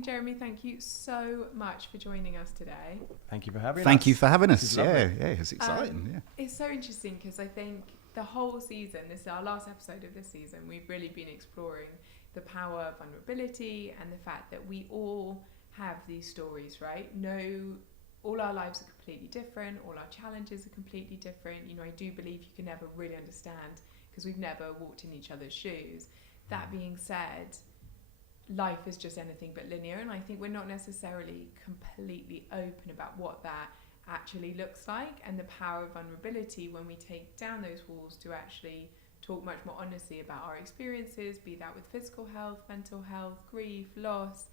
and Jeremy, thank you so much for joining us today. Thank you for having us. Thank you for having us. Yeah, it's exciting. It's so interesting because I think the whole season, this is our last episode of this season, we've really been exploring the power of vulnerability and the fact that we all have these stories, right? All our lives are completely different, all our challenges are completely different. You know, I do believe you can never really understand because we've never walked in each other's shoes. That being said, life is just anything but linear, and I think we're not necessarily completely open about what that actually looks like, and the power of vulnerability when we take down those walls to actually talk much more honestly about our experiences, be that with physical health, mental health, grief, loss,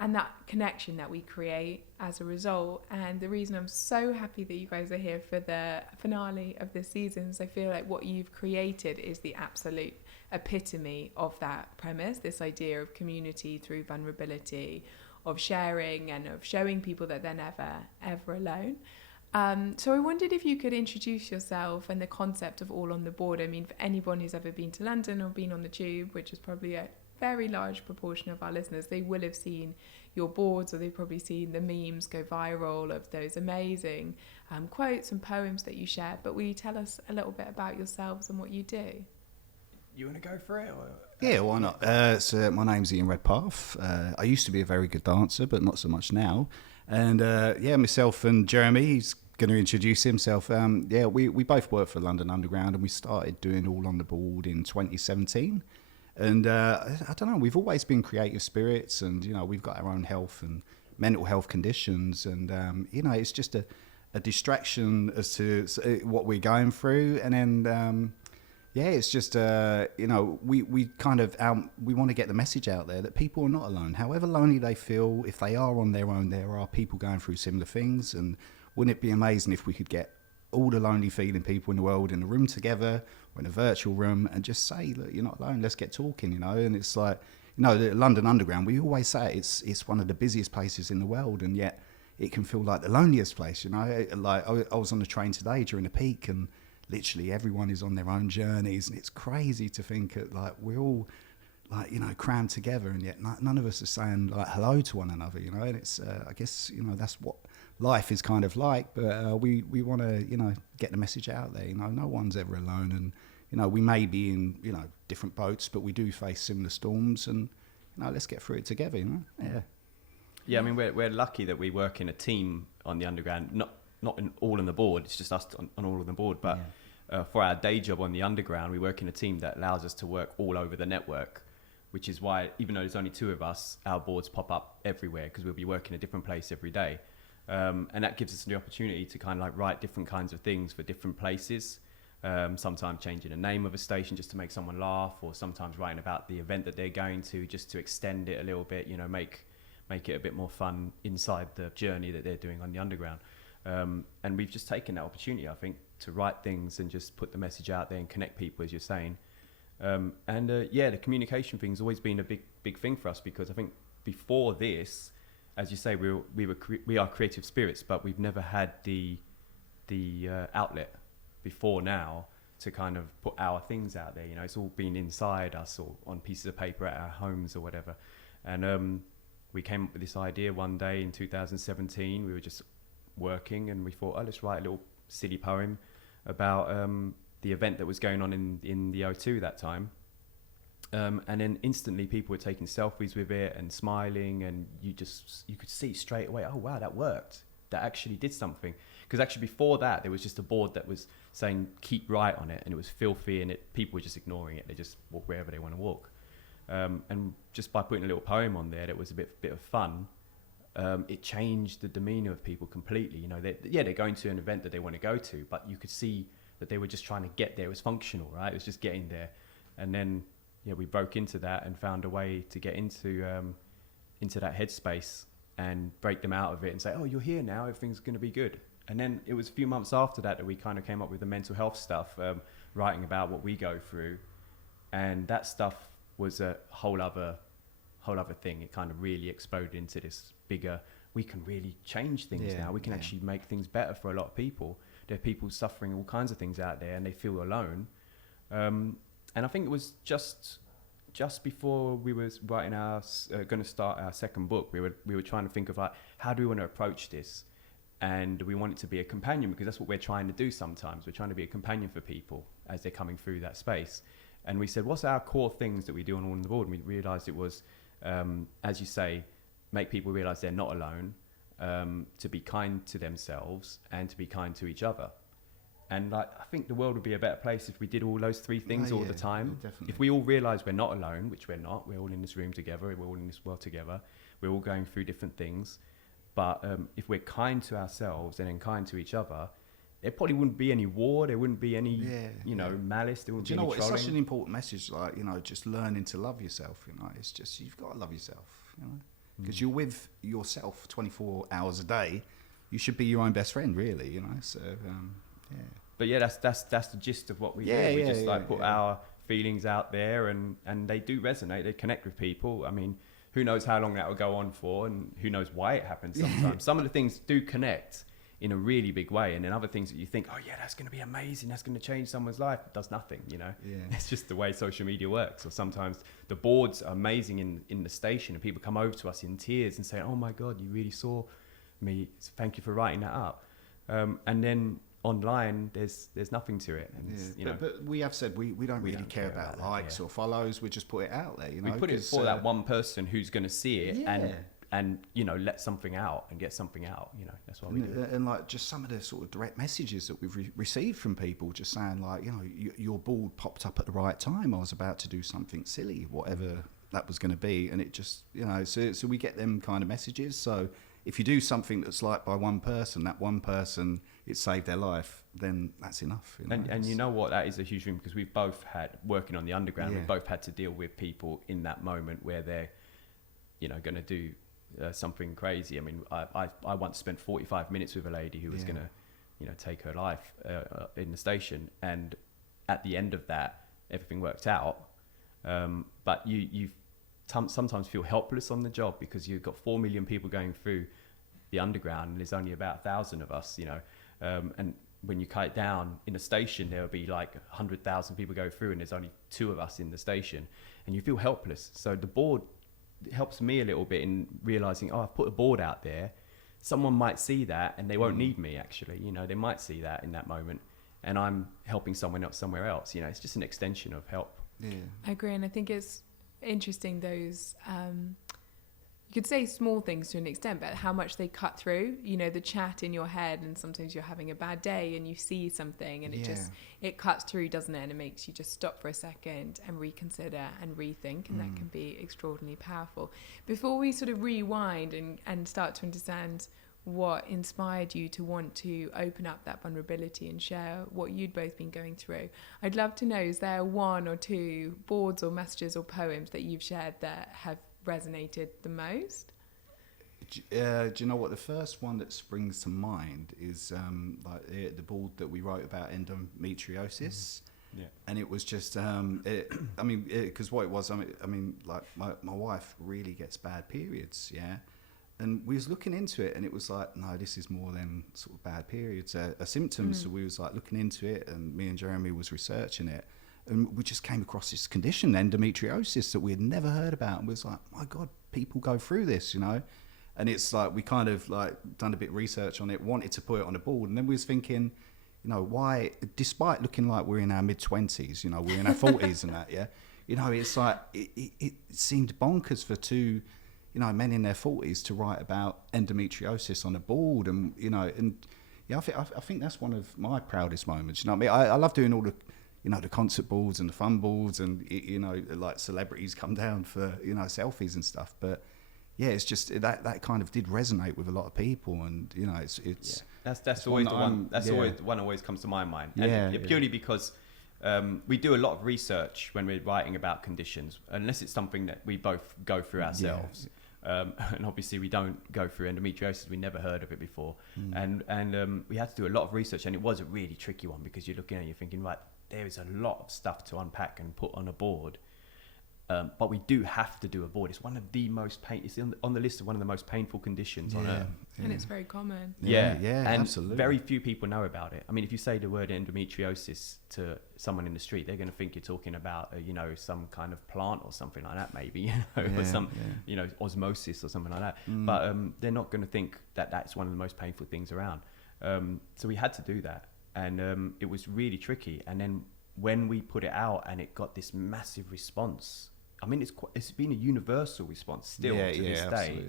and that connection that we create as a result. And the reason I'm so happy that you guys are here for the finale of this season is I feel like what you've created is the absolute epitome of that premise, this idea of community through vulnerability, of sharing and of showing people that they're never ever alone. So I wondered if you could introduce yourself and the concept of All on the Board. I mean, for anyone who's ever been to London or been on the tube, which is probably a very large proportion of our listeners, they will have seen your boards, or they've probably seen the memes go viral of those amazing quotes and poems that you share. But will you tell us a little bit about yourselves and what you do? You want to go for it? Or? Yeah, why not? So my name's Ian Redpath. I used to be a very good dancer, but not so much now. And myself and Jeremy, he's going to introduce himself. We both work for London Underground, and we started doing All on the Board in 2017. And I don't know, we've always been creative spirits, and, you know, we've got our own health and mental health conditions. And, it's just a distraction as to what we're going through. And then, it's just, we kind of, we want to get the message out there that people are not alone. However lonely they feel, if they are on their own, there are people going through similar things. And wouldn't it be amazing if we could get all the lonely feeling people in the world in a room together or in a virtual room and just say, look, you're not alone, let's get talking, you know? And it's like, you know, the London Underground, we always say it's one of the busiest places in the world, and yet it can feel like the loneliest place, you know? Like I was on the train today during the peak, and literally everyone is on their own journeys, and it's crazy to think that, like, we're all, like, you know, crammed together, and yet none of us are saying, like, hello to one another, you know? And it's, I guess, you know, that's what life is kind of like, but we want to, you know, get the message out there. You know, no one's ever alone, and, you know, we may be in, you know, different boats, but we do face similar storms, and, you know, let's get through it together, you know? Yeah, I mean, we're lucky that we work in a team on the Underground, not in All on the Board, it's just us on All on the Board, but for our day job on the Underground, we work in a team that allows us to work all over the network, which is why, even though there's only two of us, our boards pop up everywhere, because we'll be working a different place every day. And that gives us the opportunity to kind of like write different kinds of things for different places. Sometimes changing the name of a station just to make someone laugh, or sometimes writing about the event that they're going to just to extend it a little bit, you know, make it a bit more fun inside the journey that they're doing on the Underground. And we've just taken that opportunity, I think, to write things and just put the message out there and connect people, as you're saying. The communication thing's always been a big thing for us, because I think before this, as you say, we are creative spirits, but we've never had the outlet before now to kind of put our things out there. You know, it's all been inside us or on pieces of paper at our homes or whatever. And we came up with this idea one day in 2017. We were just working, and we thought, let's write a little silly poem about the event that was going on in the O2 that time. And then instantly people were taking selfies with it and smiling, and you could see straight away, oh wow, that worked. That actually did something. Because actually before that, there was just a board that was saying keep right on it, and it was filthy, and people were just ignoring it. They just walk wherever they want to walk. And just by putting a little poem on there that was a bit of fun, it changed the demeanor of people completely. You know, they're going to an event that they want to go to, but you could see that they were just trying to get there. It was functional, right? It was just getting there. And then we broke into that and found a way to get into that headspace and break them out of it and say, oh, you're here now, everything's going to be good. And then it was a few months after that we kind of came up with the mental health stuff, writing about what we go through. And that stuff was a whole other thing. It kind of really exploded into this bigger, we can really change things now. We can actually make things better for a lot of people. There are people suffering all kinds of things out there, and they feel alone. And I think it was just just before we was writing going to start our second book, we were trying to think of like, how do we want to approach this? And we want it to be a companion, because that's what we're trying to do sometimes. We're trying to be a companion for people as they're coming through that space. And we said, what's our core things that we do on All on the Board? And we realized it was, as you say, make people realize they're not alone, to be kind to themselves and to be kind to each other. And like, I think the world would be a better place if we did all those three things all the time. Yeah, definitely. If we all realize we're not alone, which we're not, we're all in this room together, we're all in this world together, we're all going through different things. But if we're kind to ourselves and then kind to each other, there probably wouldn't be any war, there wouldn't be any, malice, there wouldn't be any trolling. It's such an important message, like, just learning to love yourself, It's just, you've got to love yourself, Because you're with yourself 24 hours a day. You should be your own best friend, really, So, yeah. But yeah, that's the gist of what we do. We just put our feelings out there, and they do resonate. They connect with people. I mean, who knows how long that will go on for, and who knows why it happens sometimes. Some of the things do connect in a really big way, and then other things that you think, oh yeah, that's going to be amazing, that's going to change someone's life, it does nothing, It's just the way social media works. Or sometimes the boards are amazing in the station, and people come over to us in tears and say, oh my God, you really saw me, thank you for writing that up. And then online there's nothing to it, and but we have said we don't really care about likes or follows. We just put it out there, we put it for that one person who's going to see it and let something out and get something out. That's what we do. And like, just some of the sort of direct messages that we've received from people, just saying like, your board popped up at the right time. I was about to do something silly, whatever that was going to be, and it just so we get them kind of messages. So if you do something that's liked by one person, that one person, it saved their life, then that's enough. And you know what, that is a huge thing, because we've both had, working on the underground, we've both had to deal with people in that moment where they're, going to do something crazy. I mean, I once spent 45 minutes with a lady who was going to, take her life in the station. And at the end of that, everything worked out. But you sometimes feel helpless on the job, because you've got 4 million people going through the underground, and there's only about 1,000 of us, and when you cut it down in a station, there'll be like 100,000 people go through, and there's only 2 of us in the station, and you feel helpless. So the board helps me a little bit in realizing, I've put a board out there, someone might see that and they won't need me, actually. They might see that in that moment, and I'm helping someone else somewhere else. It's just an extension of help. I agree, and I think it's interesting, those you could say small things to an extent, but how much they cut through, the chat in your head, and sometimes you're having a bad day and you see something, and it cuts through, doesn't it? And it makes you just stop for a second and reconsider and rethink, and that can be extraordinarily powerful. Before we sort of rewind and start to understand what inspired you to want to open up that vulnerability and share what you'd both been going through, I'd love to know, is there 1 or 2 boards or messages or poems that you've shared that have resonated the most? Do you know what? The first one that springs to mind is the board that we wrote about endometriosis. And it was just, because what it was, like my wife really gets bad periods, and we was looking into it, and it was like, no, this is more than sort of bad periods, symptoms. So we was like looking into it, and me and Jeremy was researching it, and we just came across this condition, endometriosis, that we had never heard about, and we was like, my God, people go through this, and it's like, we kind of like done a bit of research on it, wanted to put it on a board, and then we was thinking, why, despite looking like we're in our mid-20s, we're in our 40s and that, it's like, it seemed bonkers for 2 men in their 40s to write about endometriosis on a board, and I think that's one of my proudest moments. I love doing all the the concert boards and the fun boards, and like celebrities come down for selfies and stuff. But it's just that kind of did resonate with a lot of people, and that's always the one. That's always the one always comes to my mind. And purely because we do a lot of research when we're writing about conditions, unless it's something that we both go through ourselves. And obviously we don't go through endometriosis, we never heard of it before, and we had to do a lot of research, and it was a really tricky one, because you're looking at it, you're thinking, right, there is a lot of stuff to unpack and put on a board, But we do have to do a board. It's one of the most it's on the list of one of the most painful conditions on earth. And it's very common. And absolutely. Very few people know about it. I mean, if you say the word endometriosis to someone in the street, they're going to think you're talking about, some kind of plant or something like that, maybe, or some, osmosis or something like that. But they're not going to think that that's one of the most painful things around. So we had to do that, and it was really tricky. And then when we put it out and it got this massive response, I mean, it's been a universal response still to this day.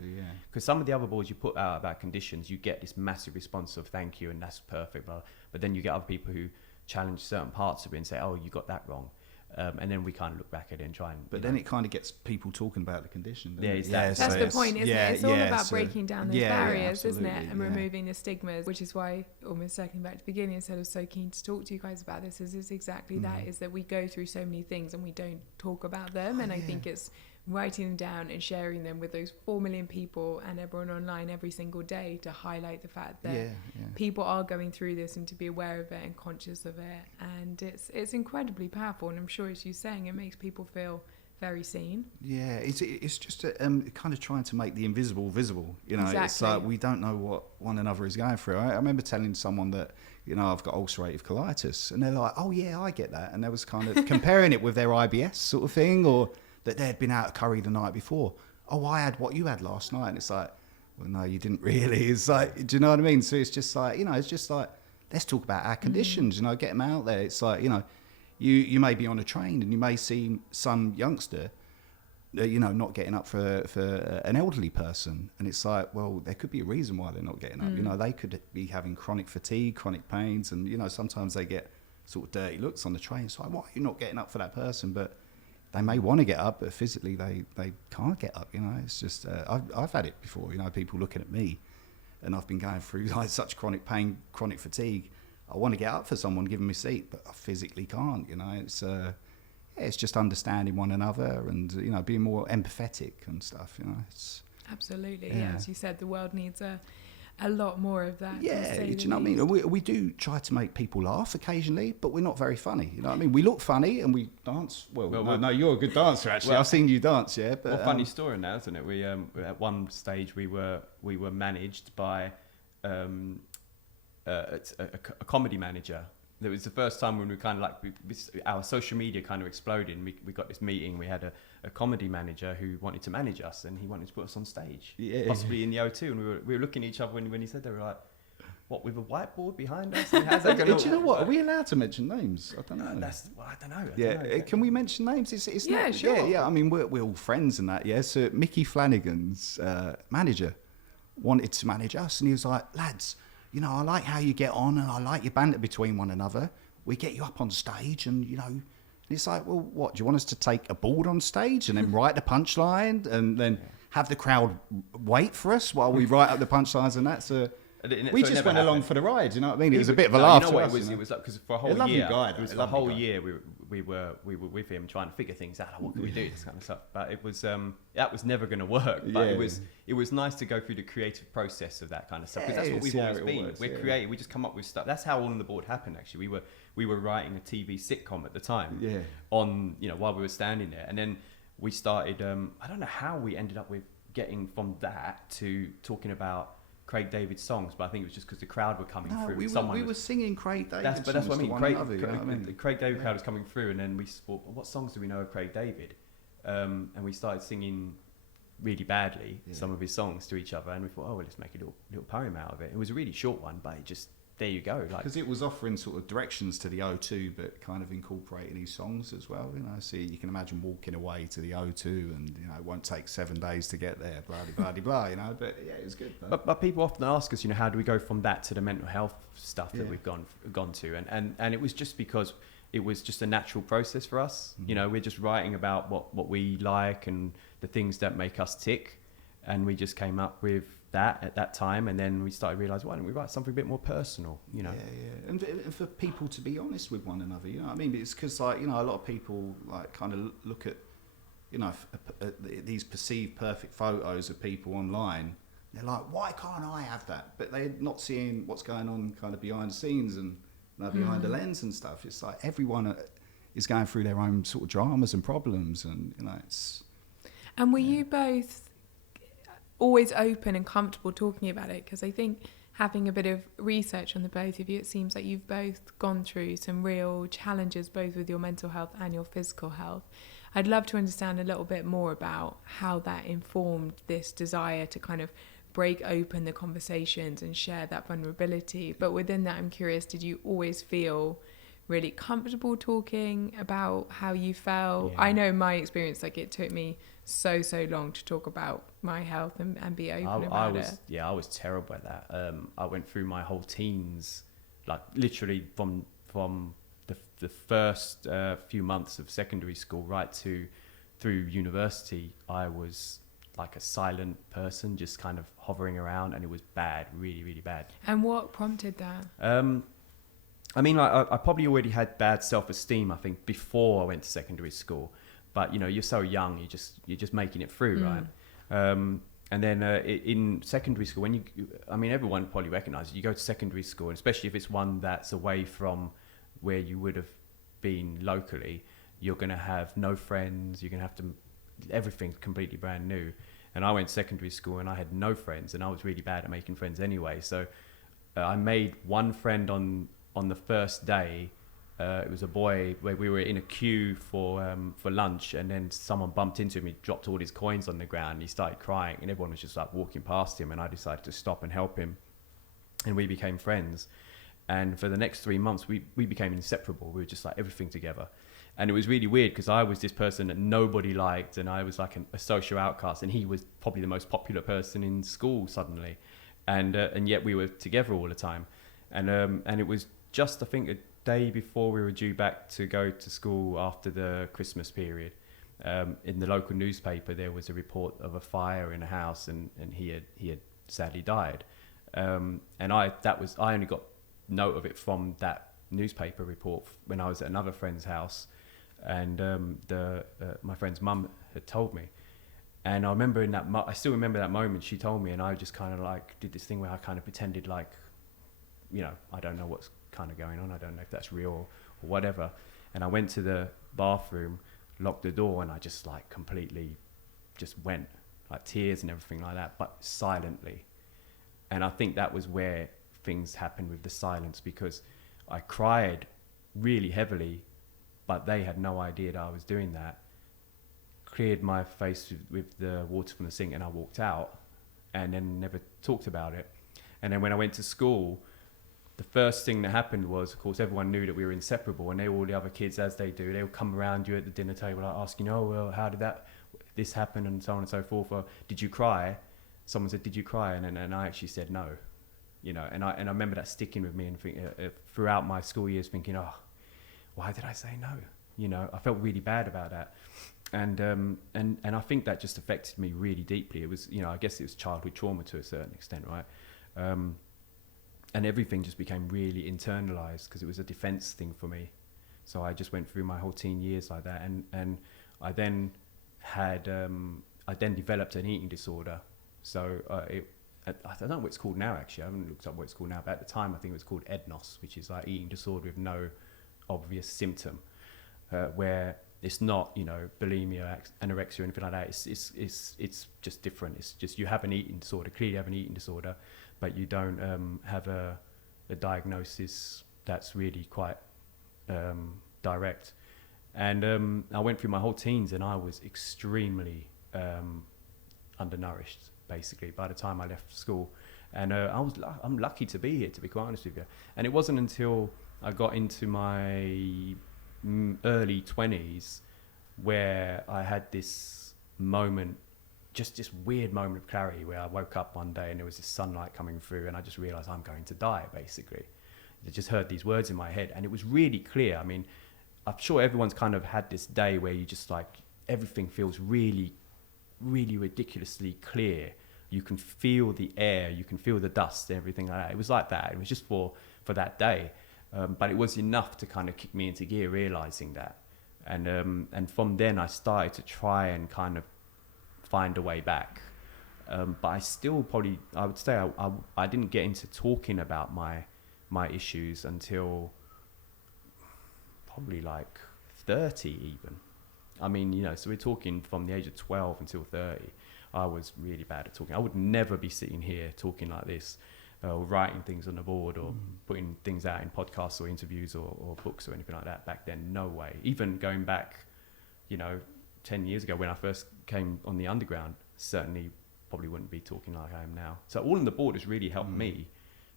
Because some of the other boards you put out about conditions, you get this massive response of thank you and that's perfect. But then you get other people who challenge certain parts of it and say, oh, you got that wrong. And then we kind of look back at it and try and... But then it kind of gets people talking about the condition. That's the point, isn't it? It's all about breaking down those barriers, isn't it? And removing the stigmas, which is why, almost circling back to the beginning, I said I was so keen to talk to you guys about this, is exactly that, is that we go through so many things and we don't talk about them. And I think it's writing them down and sharing them with those 4 million people and everyone online every single day to highlight the fact that people are going through this and to be aware of it and conscious of it. And it's incredibly powerful. And I'm sure, as you're saying, it makes people feel very seen. Yeah, it's just kind of trying to make the invisible visible. Exactly. It's like we don't know what one another is going through. I remember telling someone that, I've got ulcerative colitis, and they're like, oh yeah, I get that. And they was kind of comparing it with their IBS sort of thing, or that they'd been out at curry the night before. Oh, I had what you had last night. And it's like, well, no, you didn't really. It's like, do you know what I mean? So it's just like, let's talk about our conditions, get them out there. It's like, you may be on a train and you may see some youngster, not getting up for an elderly person. And it's like, well, there could be a reason why they're not getting up. They could be having chronic fatigue, chronic pains. And, sometimes they get sort of dirty looks on the train. It's like, why are you not getting up for that person? But they may want to get up, but physically they can't get up. It's just I've had it before. People looking at me, and I've been going through like such chronic pain, chronic fatigue. I want to get up for someone, give them a seat, but I physically can't. It's just understanding one another and being more empathetic and stuff. It's absolutely as you said, the world needs a lot more of that. Do you know what I mean? We do try to make people laugh occasionally, but we're not very funny. You know what I mean? We look funny and we dance. Well, no, you're a good dancer actually. I've seen you dance, But well, funny story now, isn't it? We at one stage we were managed by a comedy manager. It was the first time when we kind of our social media kind of exploded, and we got this meeting. We had a comedy manager who wanted to manage us, and he wanted to put us on stage, possibly in the O2. And we were looking at each other when he said that. We were like, what, with a whiteboard behind us? And how's that do you know what? Are we allowed to mention names? I don't know. I don't know. Exactly. Can we mention names? It's not, sure. Yeah. I mean, we're all friends and that. Yeah. So Mickey Flanagan's manager wanted to manage us, and he was like, lads, I like how you get on, and I like your banter between one another. We get you up on stage, and and it's like, well, what, do you want us to take a board on stage and then write the punchline and then have the crowd wait for us while we write up the punchlines and that? So we just went along for the ride. You know what I mean? It was a bit of a laugh. It was like, because for a whole year, it was the whole year we were with him trying to figure things out. What can we do? This kind of stuff. But it was that was never going to work. But it was nice to go through the creative process of that kind of stuff, because that's what we've always been. We're creative. We just come up with stuff. That's how All on the Board happened. Actually, we were writing a TV sitcom at the time. On while we were standing there, and then we started. I don't know how we ended up with getting from that to talking about Craig David's songs, but I think it was just because the crowd were coming through. We were singing Craig David. That's what I mean. The Craig David crowd was coming through, and then we thought, what songs do we know of Craig David? And we started singing really badly some of his songs to each other, and we thought, oh, well, let's make a little poem out of it. It was a really short one, but it just, there you go. Because it was offering sort of directions to the O2, but kind of incorporating his songs as well. So you can imagine walking away to the O2, and it won't take 7 days to get there. Blah blah blah. But yeah, it was good. But people often ask us, how do we go from that to the mental health stuff that we've gone to, and it was just because it was just a natural process for us. We're just writing about what we like and the things that make us tick, and we just came up with that at that time, and then we started realizing, why don't we write something a bit more personal, and for people to be honest with one another, I mean, it's because a lot of people kind of look at these perceived perfect photos of people online. They're like, why can't I have that? But they're not seeing what's going on kind of behind the scenes and behind the lens and stuff. It's like everyone is going through their own sort of dramas and problems, and it's. And were you both always open and comfortable talking about it? Because I think having a bit of research on the both of you, it seems like you've both gone through some real challenges, both with your mental health and your physical health. I'd love to understand a little bit more about how that informed this desire to kind of break open the conversations and share that vulnerability. But within that, I'm curious, did you always feel really comfortable talking about how you felt? I know my experience, like it took me so long to talk about my health and be open about it. Yeah, I was terrible at that. I went through my whole teens, like literally from the first few months of secondary school right through university. I was like a silent person, just kind of hovering around, and it was bad, really bad. And what prompted that? I mean, like, I probably already had bad self-esteem, I think, before I went to secondary school. But you're so young, you're just making it through, right? And then in secondary school, everyone probably recognises, you go to secondary school, and especially if it's one that's away from where you would have been locally, you're going to have no friends. You're going to have to, everything's completely brand new. And I went to secondary school and I had no friends, and I was really bad at making friends anyway. So I made one friend on the first day. It was a boy where we were in a queue for lunch, and then someone bumped into him. He dropped all his coins on the ground, and he started crying, and everyone was just like walking past him, and I decided to stop and help him, and we became friends. And for the next 3 months, we became inseparable. We were just like everything together. And it was really weird because I was this person that nobody liked, and I was like a social outcast, and he was probably the most popular person in school suddenly. And yet we were together all the time. And it was just, I think, a day before we were due back to go to school after the Christmas period. In the local newspaper, there was a report of a fire in a house, and he had sadly died. And I only got note of it from that newspaper report when I was at another friend's house, and my friend's mum had told me. And I remember I still remember that moment. She told me, and I just kind of like did this thing where I kind of pretended like, I don't know what's kind of going on. I don't know if that's real or whatever. And I went to the bathroom, locked the door, and I just like completely just went, like tears and everything like that, but silently. And I think that was where things happened with the silence, because I cried really heavily, but they had no idea that I was doing that. Cleared my face with the water from the sink, and I walked out, and then never talked about it. And then when I went to school, the first thing that happened was, of course, everyone knew that we were inseparable, and all the other kids, as they do, they would come around you at the dinner table, like asking, "Oh, well, how did this happen?" and so on and so forth. Or, "Did you cry?" Someone said, "Did you cry?" And I actually said no. And I remember that sticking with me, and throughout my school years thinking, "Oh, why did I say no?" I felt really bad about that. And I think that just affected me really deeply. It was, I guess it was childhood trauma to a certain extent, right? And everything just became really internalized because it was a defense thing for me. So I just went through my whole teen years like that. And I then developed an eating disorder. So I don't know what it's called now, actually. I haven't looked up what it's called now, but at the time I think it was called EDNOS, which is like eating disorder with no obvious symptom, where it's not, bulimia, anorexia, or anything like that. It's just different. It's just you have an eating disorder, clearly have an eating disorder, but you don't have a diagnosis that's really quite direct. And I went through my whole teens, and I was extremely undernourished, basically, by the time I left school. And I'm lucky to be here, to be quite honest with you. And it wasn't until I got into my early 20s where I had this moment, just this weird moment of clarity, where I woke up one day and there was this sunlight coming through, and I just realized I'm going to die, basically. I just heard these words in my head, and it was really clear. I mean, I'm sure everyone's kind of had this day where you just like, everything feels really, really ridiculously clear. You can feel the air, you can feel the dust, everything like that. It was like that. It was just for that day. But it was enough to kind of kick me into gear, realizing that. And from then I started to try and kind of find a way back. But I still probably, I would say I didn't get into talking about my issues until probably like 30 even. I mean, you know, so we're talking from the age of 12 until 30. I was really bad at talking. I would never be sitting here talking like this, or writing things on the board, or putting things out in podcasts or interviews or books or anything like that back then. No way. Even going back, you know, 10 years ago when I first came on the underground, certainly probably wouldn't be talking like I am now. So all on the board has really helped me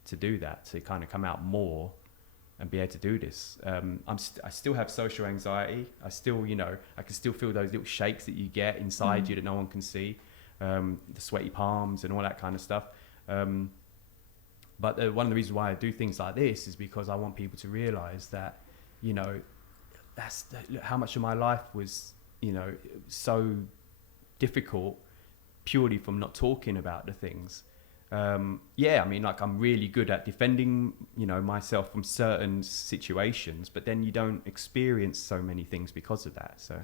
to do that, to kind of come out more and be able to do this. I still have social anxiety. I still, you know, I can still feel those little shakes that you get inside you that no one can see, the sweaty palms and all that kind of stuff. But one of the reasons why I do things like this is because I want people to realize that, you know, how much of my life was, you know, so difficult purely from not talking about the things. I mean, like, I'm really good at defending, you know, myself from certain situations, but then you don't experience so many things because of that. So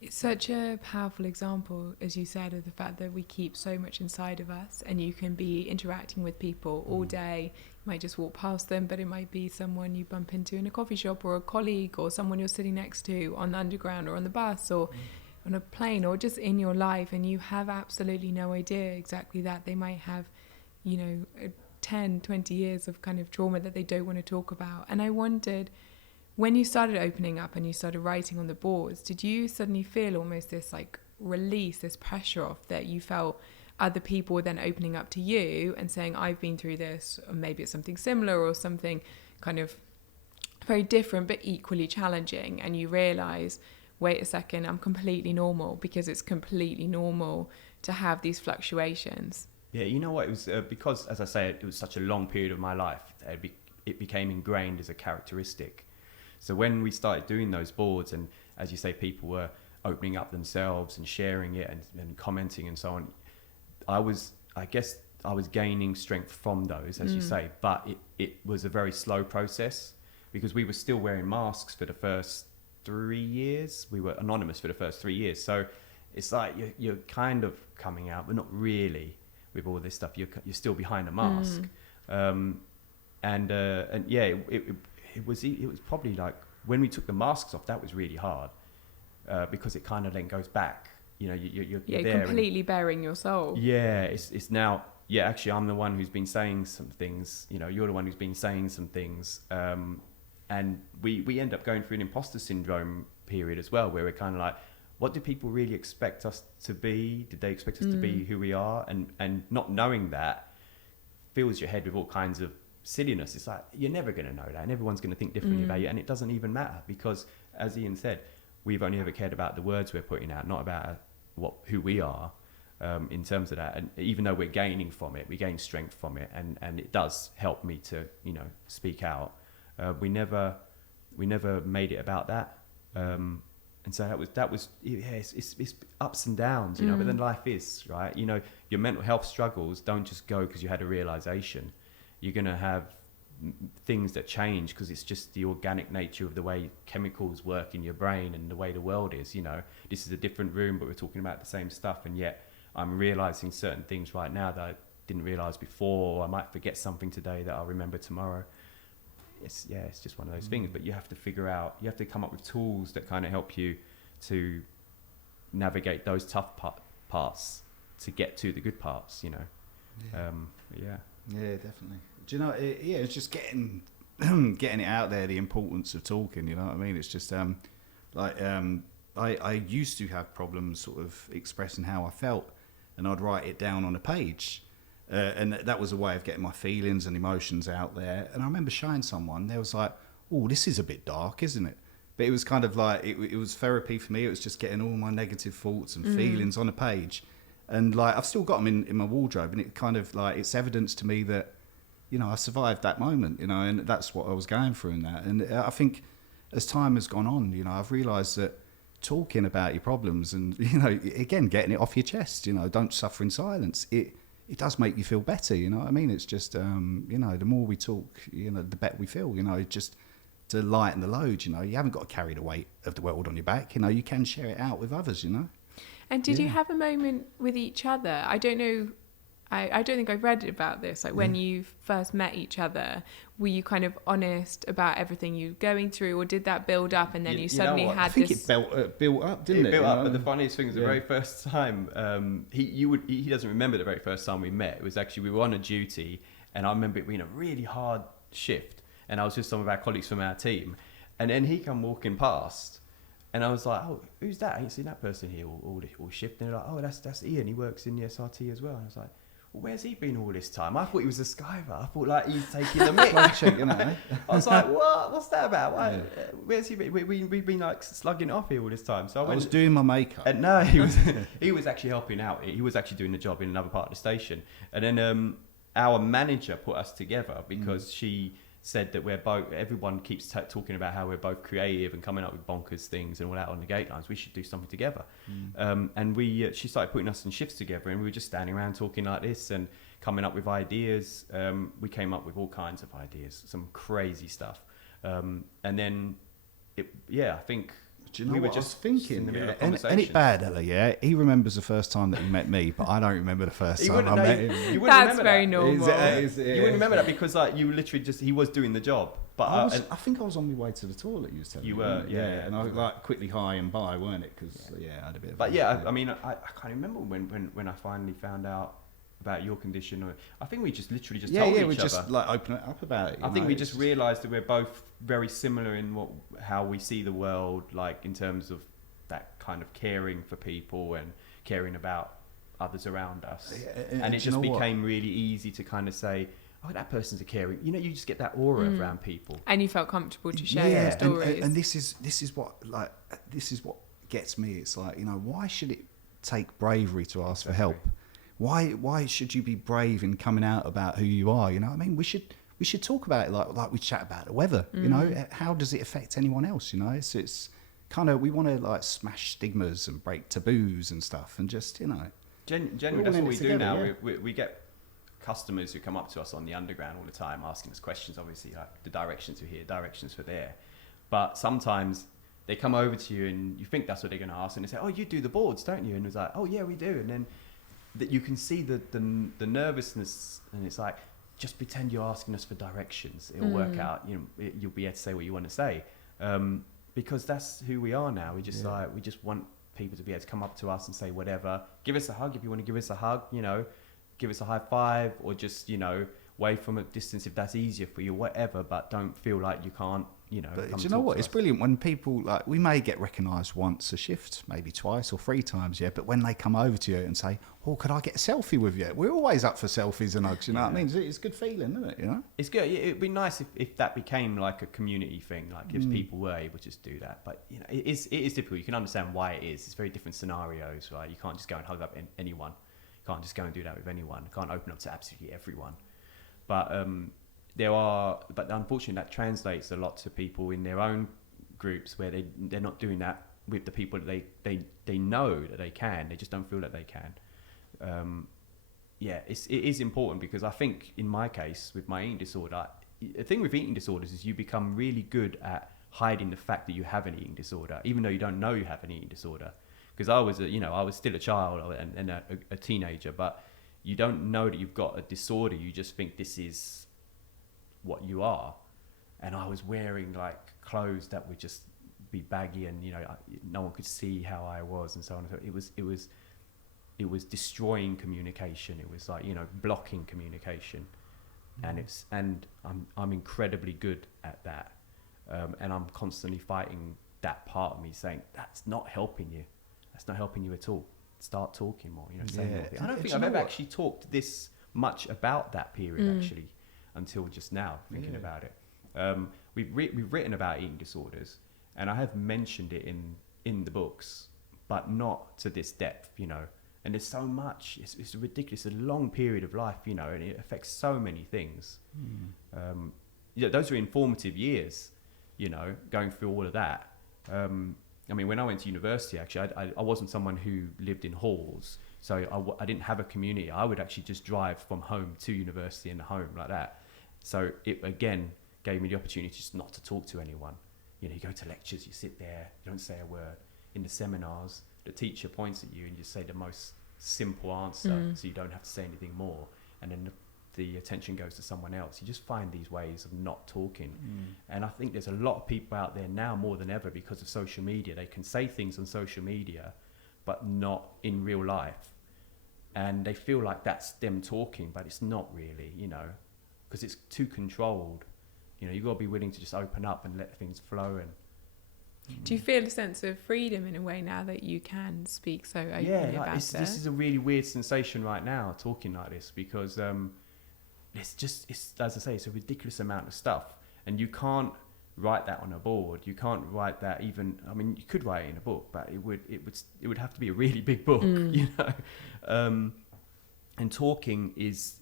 it's such a powerful example, as you said, of the fact that we keep so much inside of us, and you can be interacting with people all day. You might just walk past them, but it might be someone you bump into in a coffee shop, or a colleague, or someone you're sitting next to on the underground or on the bus or on a plane, or just in your life, and you have absolutely no idea exactly that. They might have, you know, 10, 20 years of kind of trauma that they don't want to talk about. And I wondered, when you started opening up and you started writing on the boards, did you suddenly feel almost this like release, this pressure off, that you felt other people were then opening up to you and saying, I've been through this, or maybe it's something similar or something kind of very different but equally challenging, and you realise, wait a second, I'm completely normal, because it's completely normal to have these fluctuations? yeah, you know what, it was because, as I say, it was such a long period of my life, it became ingrained as a characteristic. So when we started doing those boards, and as you say, people were opening up themselves and sharing it and commenting and so on, I guess I was gaining strength from those, as you say, but it was a very slow process, because we were still wearing masks for the first 3 years. We were anonymous for the first 3 years. So it's like you're kind of coming out, but not really with all this stuff. You're still behind a mask. It was probably like, when we took the masks off, that was really hard, because it kind of then goes back. You know, you're there completely bearing your soul. Yeah, it's now. Yeah, actually, I'm the one who's been saying some things. You know, you're the one who's been saying some things, and we end up going through an imposter syndrome period as well, where we're kind of like, what do people really expect us to be? Did they expect us to be who we are? And not knowing that fills your head with all kinds of silliness. It's like, you're never going to know that, and everyone's going to think differently about you, and it doesn't even matter, because, as Ian said, we've only ever cared about the words we're putting out, not about who we are, in terms of that. And even though we're gaining from it, we gain strength from it, and it does help me to, you know, speak out. We never made it about that, and so that was it's ups and downs, you know. But then life is, right, you know, your mental health struggles don't just go because you had a realization. You're going to have things that change, because it's just the organic nature of the way chemicals work in your brain and the way the world is. You know, this is a different room, but we're talking about the same stuff, and yet I'm realizing certain things right now that I didn't realize before, or I might forget something today that I'll remember tomorrow. It's just one of those things. But you have to figure out, you have to come up with tools that kind of help you to navigate those tough parts to get to the good parts, you know. Yeah, definitely. Do you know, it's just getting it out there, the importance of talking, you know what I mean? It's just, I used to have problems sort of expressing how I felt, and I'd write it down on a page. And that was a way of getting my feelings and emotions out there. And I remember showing someone, they was like, oh, this is a bit dark, isn't it? But it was kind of like, it was therapy for me. It was just getting all my negative thoughts and feelings on a page. And like, I've still got them in my wardrobe, and it kind of like, it's evidence to me that, you know, I survived that moment, you know, and that's what I was going through in that. And I think as time has gone on, you know, I've realised that talking about your problems and, you know, again, getting it off your chest, you know, don't suffer in silence. It does make you feel better, you know what I mean? It's just, you know, the more we talk, you know, the better we feel, you know, just to lighten the load, you know. You haven't got to carry the weight of the world on your back, you know, you can share it out with others, you know. And did you have a moment with each other? I don't know I don't think I've read about this. Like when you first met each other, were you kind of honest about everything you were going through, or did that build up and then you suddenly had I think this? it built up, didn't it? It built up, but the funniest thing is the very first time he doesn't remember the very first time we met. It was actually we were on a duty, and I remember it being a really hard shift, and I was with some of our colleagues from our team, and then he come walking past. And I was like, oh, who's that? I ain't seen that person here all shift. And they're like, oh, that's Ian. He works in the SRT as well. And I was like, well, where's he been all this time? I thought he was a skyver. I thought like he's taking the mic. You know? I was like, what? What's that about? Why? Where's he been? We've been like slugging it off here all this time. So I was doing my makeup. And no, he was actually helping out. He was actually doing the job in another part of the station. And then our manager put us together because she said that everyone keeps talking about how we're both creative and coming up with bonkers things and all that on the gate lines. We should do something together. And she started putting us in shifts together, and we were just standing around talking like this and coming up with ideas. We came up with all kinds of ideas, some crazy stuff. And then, I think... Do you know we what were just I was thinking? in the middle of And it bad, Ella, yeah? He remembers the first time that he met me, but I don't remember the first time I met him. That's very normal. You wouldn't remember that because like you literally he was doing the job. But I think I was on my way to the toilet, you was telling me. You were, yeah. And I was like quickly high and by, weren't it? Because, I had a bit of... But I mean, I can't remember when I finally found out about your condition. Or I think we just literally just told each other. just like open it up about it. I think we just realised that we're both very similar in how we see the world, like in terms of that kind of caring for people and caring about others around us. And it just became really easy to kind of say, oh, that person's a caring. You know, you just get that aura around people. And you felt comfortable to share your stories. And this is what gets me. It's like, why should it take bravery to ask for help? Why should you be brave in coming out about who you are? You know what I mean? We should talk about it like we chat about the weather. You know, how does it affect anyone else? You know, it's kind of, we want to like smash stigmas and break taboos and stuff, and just Generally, that's what we do now. We get customers who come up to us on the underground all the time asking us questions, obviously like the directions for here, directions for there, but sometimes they come over to you and you think that's what they're going to ask, and they say, oh, you do the boards, don't you? And it's like, oh yeah, we do. And then that you can see the nervousness, and it's like, just pretend you're asking us for directions, it'll work out, you'll be able to say what you want to say, because that's who we are now. We just we just want people to be able to come up to us and say whatever, give us a hug if you want to give us a hug, give us a high five, or just wave from a distance if that's easier for you, whatever, but don't feel like you can't But do you know what? It's brilliant when people, like, we may get recognised once a shift, maybe twice or 3 times, but when they come over to you and say, oh, could I get a selfie with you? We're always up for selfies and hugs, you know what I mean? It's a good feeling, isn't it, It's good. It'd be nice if that became like a community thing, like if people were able to just do that. But, it is difficult. You can understand why it is. It's very different scenarios, right? You can't just go and hug up anyone. You can't just go and do that with anyone. You can't open up to absolutely everyone. But but unfortunately that translates a lot to people in their own groups where they're not doing that with the people that they know that they can. They just don't feel that they can. It is important, because I think in my case with my eating disorder, the thing with eating disorders is you become really good at hiding the fact that you have an eating disorder, even though you don't know you have an eating disorder. Because I was still a child and a teenager, but you don't know that you've got a disorder. You just think this is what you are. And I was wearing like clothes that would just be baggy, and no one could see how I was, and so on. So it was destroying communication. It was like blocking communication, and I'm incredibly good at that, and I'm constantly fighting that part of me, saying that's not helping you. That's not helping you at all. Start talking more. Say more. I don't think I've ever actually talked this much about that period actually until just now, thinking about it. We've written about eating disorders, and I have mentioned it in the books, but not to this depth, and there's so much. It's ridiculous. It's a long period of life, and it affects so many things. Those are informative years, going through all of that. I mean, when I went to university, actually, I wasn't someone who lived in halls, so I didn't have a community. I would actually just drive from home to university and home like that. So it, again, gave me the opportunity just not to talk to anyone. You go to lectures, you sit there, you don't say a word. In the seminars, the teacher points at you and you say the most simple answer, so you don't have to say anything more, and then the attention goes to someone else. You just find these ways of not talking. And I think there's a lot of people out there now more than ever because of social media. They can say things on social media but not in real life, and they feel like that's them talking, but it's not really, you know, because it's too controlled. You know, you've got to be willing to just open up and let things flow. And do you feel a sense of freedom in a way now that you can speak so openly about it? This is a really weird sensation right now, talking like this, because it's as I say, it's a ridiculous amount of stuff, and you can't write that on a board. You can't write that even. I mean, you could write it in a book, but it would have to be a really big book, you know. And talking is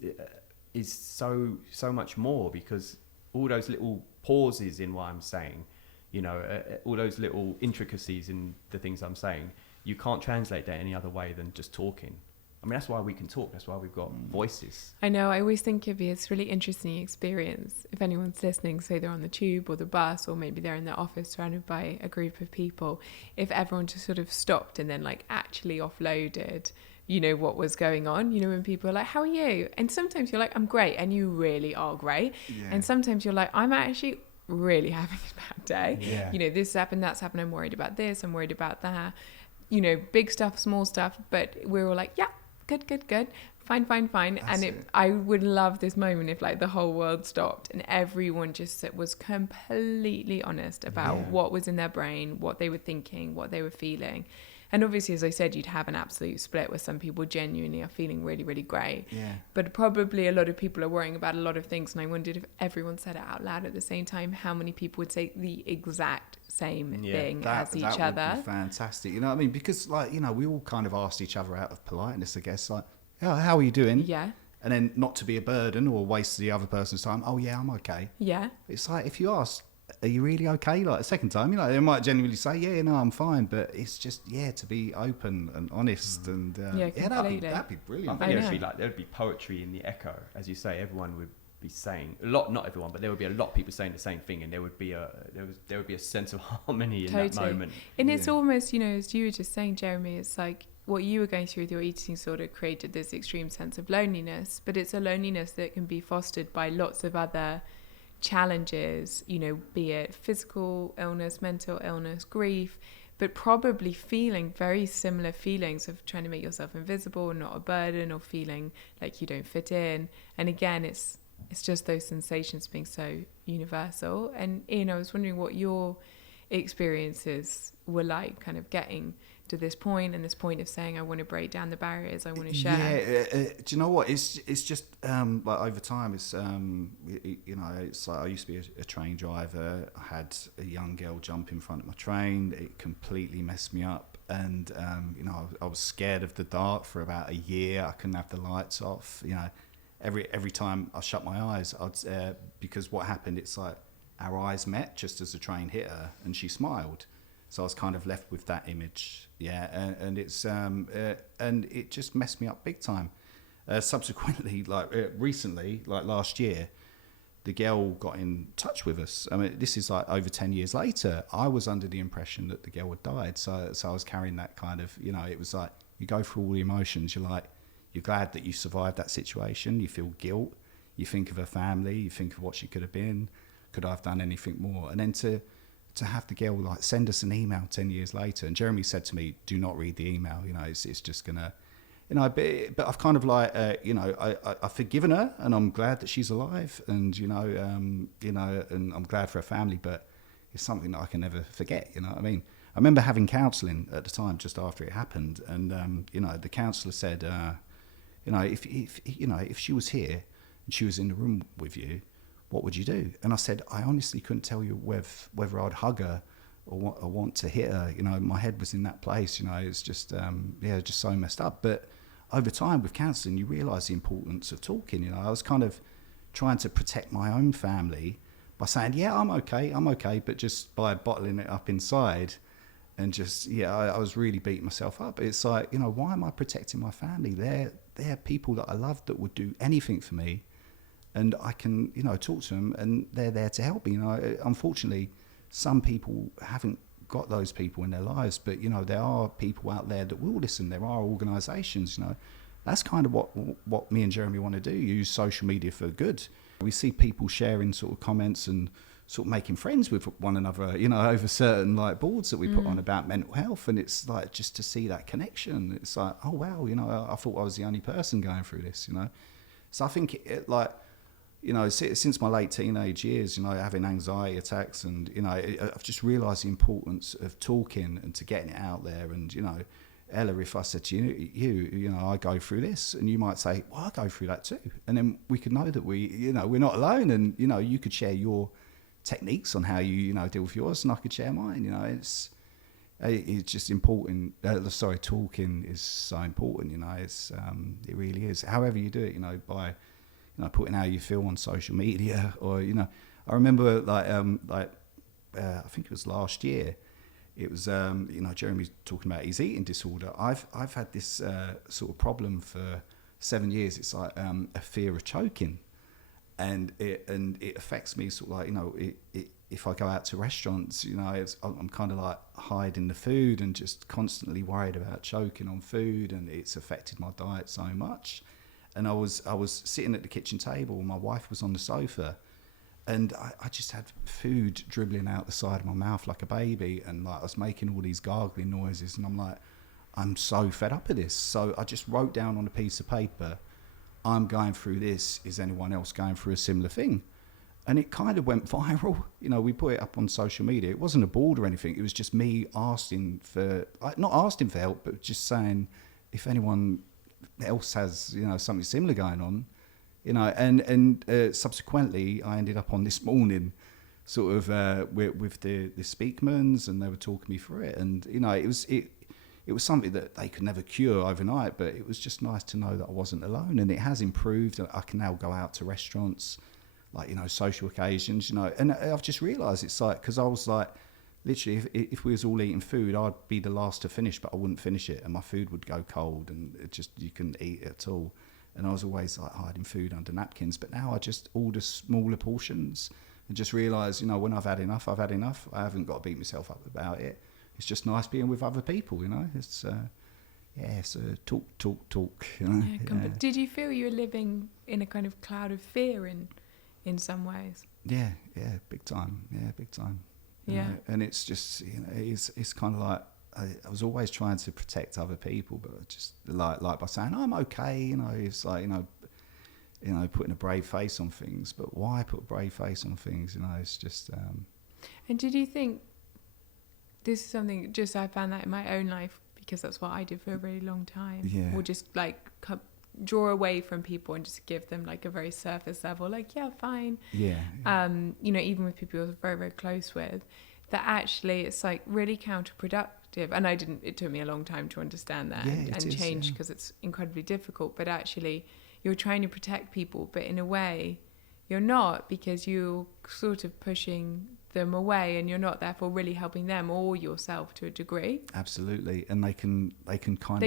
so much more, because all those little pauses in what I'm saying, you know, all those little intricacies in the things I'm saying, you can't translate that any other way than just talking. I mean, that's why we can talk. That's why we've got voices. I know. I always think of it as a really interesting experience. If anyone's listening, say they're on the tube or the bus, or maybe they're in their office surrounded by a group of people, if everyone just sort of stopped and then like actually offloaded, you know, what was going on. You know, when people are like, how are you? And sometimes you're like, I'm great. And you really are great. Yeah. And sometimes you're like, I'm actually really having a bad day. Yeah. You know, this happened, that's happened. I'm worried about this. I'm worried about that. You know, big stuff, small stuff. But we're all like, yeah, good. Fine. And I would love this moment if like the whole world stopped and everyone just was completely honest about what was in their brain, what they were thinking, what they were feeling. And obviously, as I said, you'd have an absolute split where some people genuinely are feeling really, really great. Yeah. But probably a lot of people are worrying about a lot of things. And I wondered if everyone said it out loud at the same time, how many people would say the exact same thing as each other. That would be fantastic. You know what I mean? Because, like, you know, we all kind of asked each other out of politeness, I guess, like, oh, how are you doing? Yeah. And then not to be a burden or waste the other person's time. Oh, yeah, I'm okay. Yeah. It's like, if you ask, are you really okay? Like a second time, you know, they might genuinely say, yeah, no, I'm fine. But it's just, to be open and honest. And that'd be brilliant. I think it'd be like, there'd be poetry in the echo. As you say, everyone would be saying a lot, not everyone, but there would be a lot of people saying the same thing, and there would be a sense of harmony in that moment. And it's almost, you know, as you were just saying, Jeremy, it's like what you were going through with your eating disorder created this extreme sense of loneliness, but it's a loneliness that can be fostered by lots of other challenges, you know, be it physical illness, mental illness, grief, but probably feeling very similar feelings of trying to make yourself invisible and not a burden, or feeling like you don't fit in. And again, it's just those sensations being so universal. And Ian, I was wondering what your experiences were like, kind of getting to this point, and this point of saying, I want to break down the barriers, I want to share. Do you know what? It's just like over time. It's you know, it's like I used to be a train driver. I had a young girl jump in front of my train. It completely messed me up, and you know, I was scared of the dark for about a year. I couldn't have the lights off. You know, every time I shut my eyes, I'd because what happened? It's like our eyes met just as the train hit her, and she smiled. So I was kind of left with that image, and it's and it just messed me up big time. Subsequently, recently, last year, the girl got in touch with us. I mean, this is like over 10 years later. I was under the impression that the girl had died, so I was carrying that kind of, you know, it was like you go through all the emotions. You're glad that you survived that situation. You feel guilt. You think of her family. You think of what she could have been. Could I have done anything more? And then to have the girl send us an email 10 years later, and Jeremy said to me, do not read the email, you know, it's just gonna, you know, but I've kind of you know, I've forgiven her, and I'm glad that she's alive, and you know, and I'm glad for her family, but it's something that I can never forget, you know what I mean? I remember having counselling at the time just after it happened, and you know, the counsellor said, you know, if she was here and she was in the room with you, what would you do? And I said, I honestly couldn't tell you whether I'd hug her or want to hit her. You know, my head was in that place. You know, it's just, just so messed up. But over time with counselling, you realise the importance of talking. You know, I was kind of trying to protect my own family by saying, yeah, I'm okay, but just by bottling it up inside and just, I was really beating myself up. It's like, you know, why am I protecting my family? They're people that I love that would do anything for me. And I can, you know, talk to them, and they're there to help me. You know, unfortunately, some people haven't got those people in their lives, but you know, there are people out there that will listen. There are organisations, you know. That's kind of what me and Jeremy want to do, use social media for good. We see people sharing sort of comments and sort of making friends with one another, you know, over certain like boards that we put on about mental health. And it's like, just to see that connection, it's like, oh wow, you know, I thought I was the only person going through this, you know. So I think it like, you know, since my late teenage years, you know, having anxiety attacks, and you know, I've just realised the importance of talking and to getting it out there. And you know, Ella, if I said to you know, I go through this, and you might say, well, I go through that too, and then we could know that we're not alone, and you know, you could share your techniques on how you know, deal with yours, and I could share mine. You know, it's just important. Talking is so important. You know, it really is. However you do it, you know, by putting how you feel on social media, or you know, I remember I think it was last year. It was you know, Jeremy's talking about his eating disorder. I've had this sort of problem for 7 years. It's like a fear of choking, and it affects me sort of like, you know, if I go out to restaurants, you know, I'm kind of like hiding the food and just constantly worried about choking on food, and it's affected my diet so much. And I was sitting at the kitchen table, my wife was on the sofa, and I just had food dribbling out the side of my mouth like a baby, and like I was making all these gargling noises, and I'm like, I'm so fed up with this. So I just wrote down on a piece of paper, I'm going through this, is anyone else going through a similar thing? And it kind of went viral. You know, we put it up on social media. It wasn't a board or anything. It was just me not asking for help, but just saying if anyone else has, you know, something similar going on, you know. And subsequently I ended up on This Morning sort of with the Speakmans, and they were talking me through it. And you know, it was something that they could never cure overnight, but it was just nice to know that I wasn't alone. And it has improved. I can now go out to restaurants, like, you know, social occasions, you know. And I've just realised it's like, because I was like, literally, if we was all eating food, I'd be the last to finish, but I wouldn't finish it, and my food would go cold, and you couldn't eat it at all. And I was always like hiding food under napkins. But now I just order smaller portions and just realise, you know, when I've had enough, I've had enough. I haven't got to beat myself up about it. It's just nice being with other people, you know. It's talk. You know. Yeah. Did you feel you were living in a kind of cloud of fear in some ways? Yeah, big time. Yeah, big time. Yeah. And it's just, you know, it's kind of like I was always trying to protect other people, but just like by saying I'm okay, you know. It's like, you know, putting a brave face on things. But why put a brave face on things? You know, it's just. And did you think this is something, just I found that in my own life, because that's what I did for a really long time. Yeah. Or just like draw away from people and just give them like a very surface level, like, yeah, fine. Yeah. You know, even with people I was very, very close with, that actually it's like really counterproductive. And it took me a long time to understand that and change, because it's incredibly difficult. But actually you're trying to protect people, but in a way you're not, because you're sort of pushing them away, and you're not therefore really helping them or yourself to a degree. Absolutely. And they can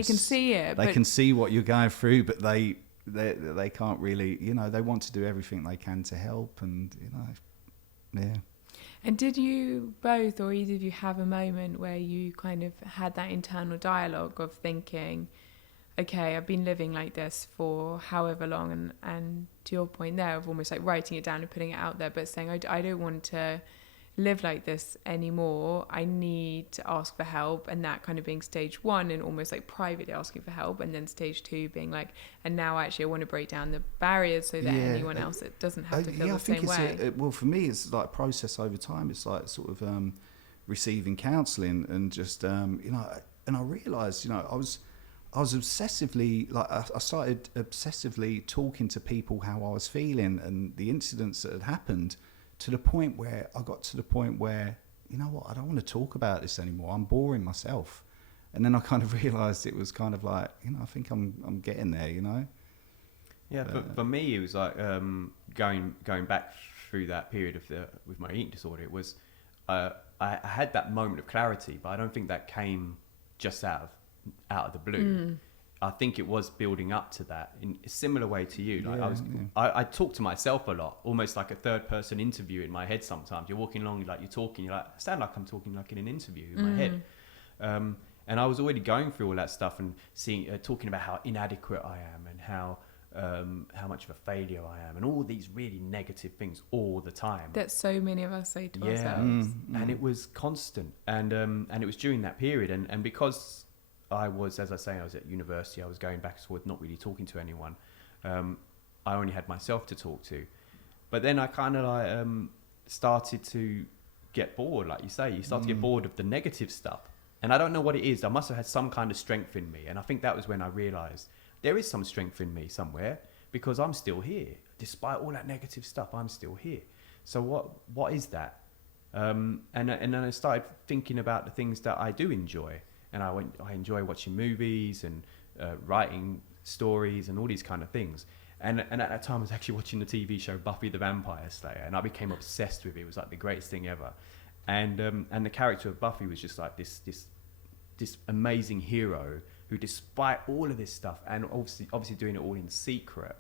see it. They can see what you're going through, but they can't really, you know, they want to do everything they can to help, and you know, yeah. And did you both, or either of you, have a moment where you kind of had that internal dialogue of thinking, okay, I've been living like this for however long, and to your point there of almost like writing it down and putting it out there, but saying, I don't want to live like this anymore, I need to ask for help, and that kind of being stage one, and almost like privately asking for help, and then stage two being like, and now actually I want to break down the barriers so that anyone else that doesn't have to feel the same way. Well, for me, it's like a process over time. It's like sort of receiving counselling, and just you know, and I realised, you know, I was obsessively, like I started obsessively talking to people how I was feeling and the incidents that had happened, to the point where I got to the point where, you know what, I don't want to talk about this anymore. I'm boring myself. And then I kind of realised it was kind of like, you know, I think I'm getting there, you know. Yeah, for me, it was like going back through that period with my eating disorder. It was I had that moment of clarity, but I don't think that came just out of the blue. I think it was building up to that in a similar way to you. Like I talk to myself a lot, almost like a third person interview in my head. Sometimes you're walking along, like you're talking, you're like, I sound like I'm talking like in an interview in my head. And I was already going through all that stuff and talking about how inadequate I am and how much of a failure I am and all these really negative things all the time. That so many of us say to ourselves. And it was constant. And it was during that period. And because I was at university, I was going back and forth, not really talking to anyone. I only had myself to talk to. But then I kind of like started to get bored, like you say. You start to get bored of the negative stuff. And I don't know what it is. I must have had some kind of strength in me. And I think that was when I realized there is some strength in me somewhere, because I'm still here. Despite all that negative stuff, I'm still here. So what is that? And then I started thinking about the things that I do enjoy. And I enjoy watching movies and writing stories and all these kind of things. And at that time, I was actually watching the TV show Buffy the Vampire Slayer, and I became obsessed with it. It was like the greatest thing ever. And the character of Buffy was just like this amazing hero who, despite all of this stuff, and obviously doing it all in secret,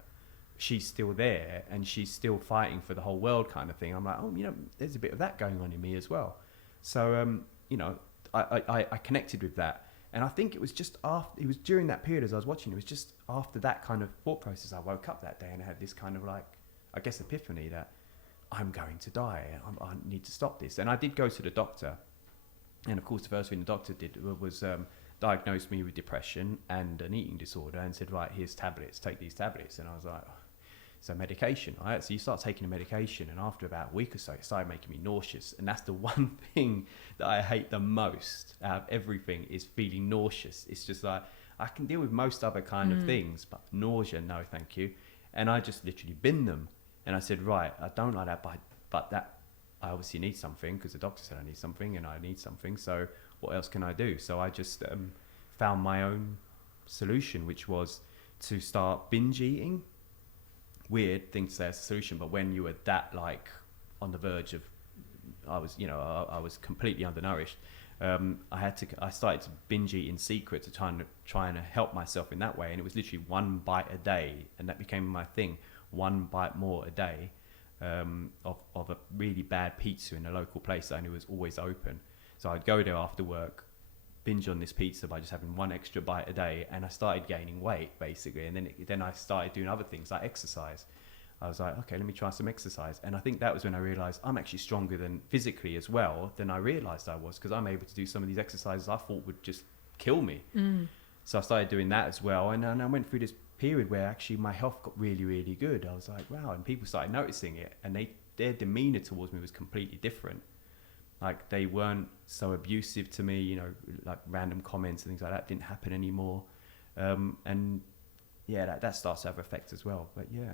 she's still there and she's still fighting for the whole world, kind of thing. I'm like, oh, there's a bit of that going on in me as well. So I connected with that. And I think it was during that period as I was watching, it was just after that kind of thought process, I woke up that day and I had this kind of like, I guess, epiphany that I'm going to die. I need to stop this. And I did go to the doctor. And of course, the first thing the doctor did was diagnose me with depression and an eating disorder and said, right, here's tablets, take these tablets. And I was like, so medication, right? So you start taking a medication, and after about a week or so, it started making me nauseous. And that's the one thing that I hate the most out of everything, is feeling nauseous. It's just like, I can deal with most other kind of things, but nausea, no, thank you. And I just literally binned them. And I said, right, I don't like that, but that I obviously need something, because the doctor said I need something and I need something. So what else can I do? So I just found my own solution, which was to start binge eating. Weird thing to say as a solution, but when you were that like on the verge of, I was completely undernourished. I started to binge eat in secret to try and help myself in that way. And it was literally one bite a day, and that became my thing. One bite more a day of a really bad pizza in a local place that I knew was always open. So I'd go there after work, binge on this pizza by just having one extra bite a day, and I started gaining weight basically. And then I started doing other things like exercise. I was like, okay, let me try some exercise. And I think that was when I realized I'm actually stronger than physically as well than I realized I was, because I'm able to do some of these exercises I thought would just kill me. So I started doing that as well. And I went through this period where actually my health got really, really good. I was like, wow. And people started noticing it, and their demeanor towards me was completely different. Like, they weren't so abusive to me, like random comments and things like that didn't happen anymore. And yeah, that starts to have effect as well. But yeah.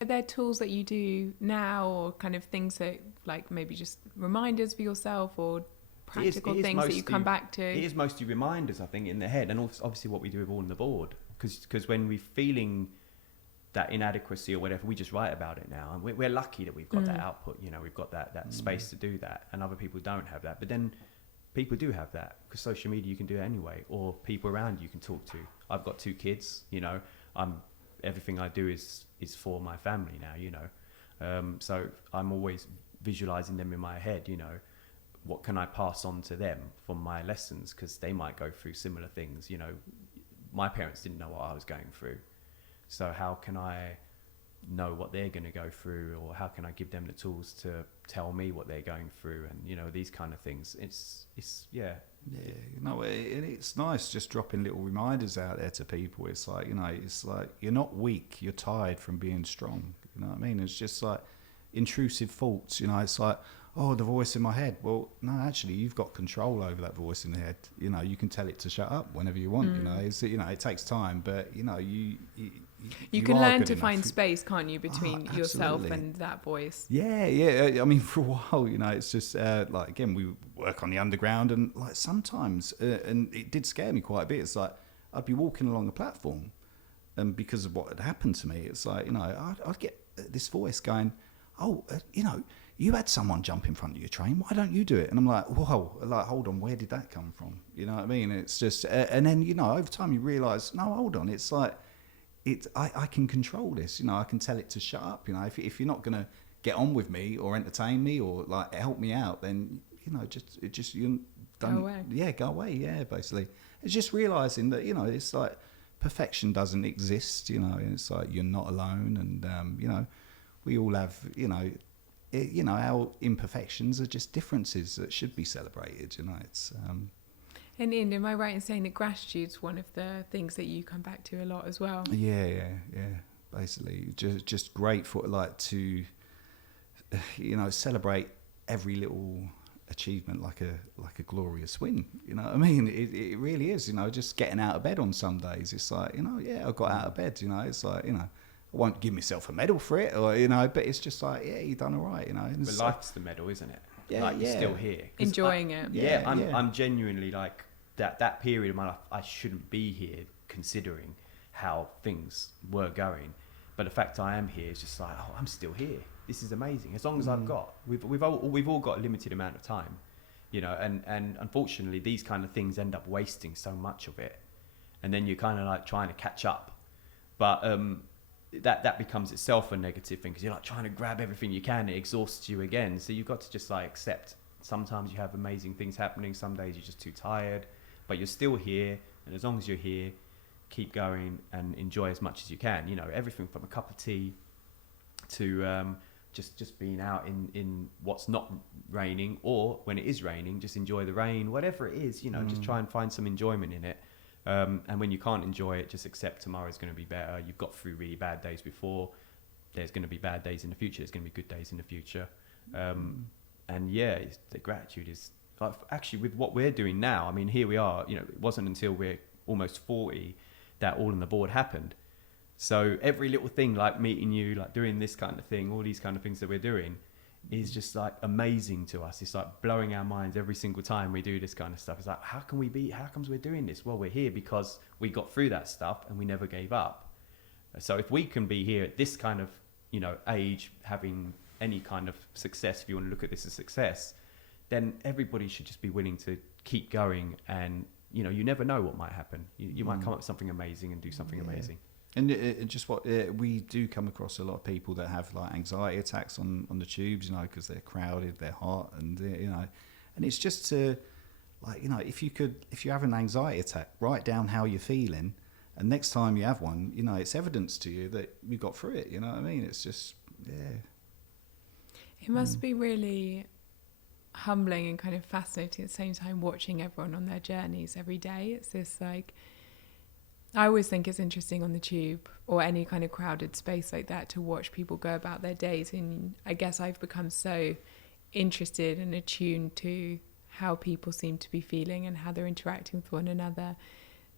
Are there tools that you do now, or kind of things that, like, maybe just reminders for yourself, or practical things mostly, that you come back to? It is mostly reminders, I think, in the head, and obviously what we do with All on the Board. Because when we're feeling that inadequacy or whatever, we just write about it now. And we're lucky that we've got that output, we've got that space to do that, and other people don't have that. But then people do have that, because social media, you can do it anyway, or people around you can talk to. I've got 2 kids, everything I do is for my family now, so I'm always visualizing them in my head, what can I pass on to them from my lessons, because they might go through similar things. My parents didn't know what I was going through, so how can I know what they're going to go through, or how can I give them the tools to tell me what they're going through, and these kind of things. It's it's nice just dropping little reminders out there to people. It's like, it's like, you're not weak, you're tired from being strong. You know what I mean? It's just like intrusive thoughts. It's like, oh, the voice in my head. Well, no, actually, you've got control over that voice in the head. You can tell it to shut up whenever you want. It takes time, but you can learn to find space, can't you, between yourself and that voice? Yeah. I mean, for a while, it's just like, again, we work on the underground, and like sometimes, and it did scare me quite a bit. It's like I'd be walking along a platform, and because of what had happened to me, it's like, I'd get this voice going, you had someone jump in front of your train. Why don't you do it? And I'm like, whoa, like, hold on, where did that come from? You know what I mean? It's just, and then, over time you realise, no, hold on, it's like, I can control this. I can tell it to shut up. If you're not going to get on with me or entertain me or like help me out, then, just you don't. Go away. Yeah, go away. Yeah, basically. It's just realising that, it's like perfection doesn't exist, and it's like you're not alone. And, we all have, our imperfections are just differences that should be celebrated. It's. And Ian, am I right in saying that gratitude's one of the things that you come back to a lot as well? Yeah. Basically, just grateful, like to, celebrate every little achievement like a glorious win. You know what I mean? It really is. Just getting out of bed on some days, it's like, I got out of bed. It's like, I won't give myself a medal for it, or but it's just like, yeah, you done all right. But life's the medal, isn't it? Yeah, like, you're still here, enjoying it. I'm genuinely like that period of my life. I shouldn't be here, considering how things were going. But the fact I am here is just like, oh, I'm still here. This is amazing. As long as I've got, we've all got a limited amount of time, and unfortunately these kind of things end up wasting so much of it, and then you're kind of like trying to catch up, but that becomes itself a negative thing, because you're like trying to grab everything you can. It exhausts you again. So you've got to just like accept. Sometimes you have amazing things happening. Some days you're just too tired, but you're still here. And as long as you're here, keep going and enjoy as much as you can. Everything from a cup of tea to just being out in what's not raining, or when it is raining, just enjoy the rain. Whatever it is, just try and find some enjoyment in it. And when you can't enjoy it, just accept tomorrow's going to be better. You've got through really bad days before. There's going to be bad days in the future. There's going to be good days in the future. And yeah, the gratitude is like, actually with what we're doing now. I mean, here we are. It wasn't until we're almost 40 that all on the board happened. So every little thing, like meeting you, like doing this kind of thing, all these kind of things that we're doing, is just like amazing to us. It's like blowing our minds every single time we do this kind of stuff. It's like, how comes we're doing this? Well, we're here because we got through that stuff and we never gave up. So if we can be here at this kind of, age, having any kind of success, if you want to look at this as success, then everybody should just be willing to keep going. And, you never know what might happen. You might come up with something amazing and do something amazing. And just what we do come across a lot of people that have like anxiety attacks on the tubes, because they're crowded, they're hot, and and it's just to like, if you have an anxiety attack, write down how you're feeling, and next time you have one, it's evidence to you that you got through it. You know what I mean? It's just It must be really humbling and kind of fascinating at the same time, watching everyone on their journeys every day. It's this like, I always think it's interesting on the tube or any kind of crowded space like that to watch people go about their days. And I guess I've become so interested and attuned to how people seem to be feeling and how they're interacting with one another,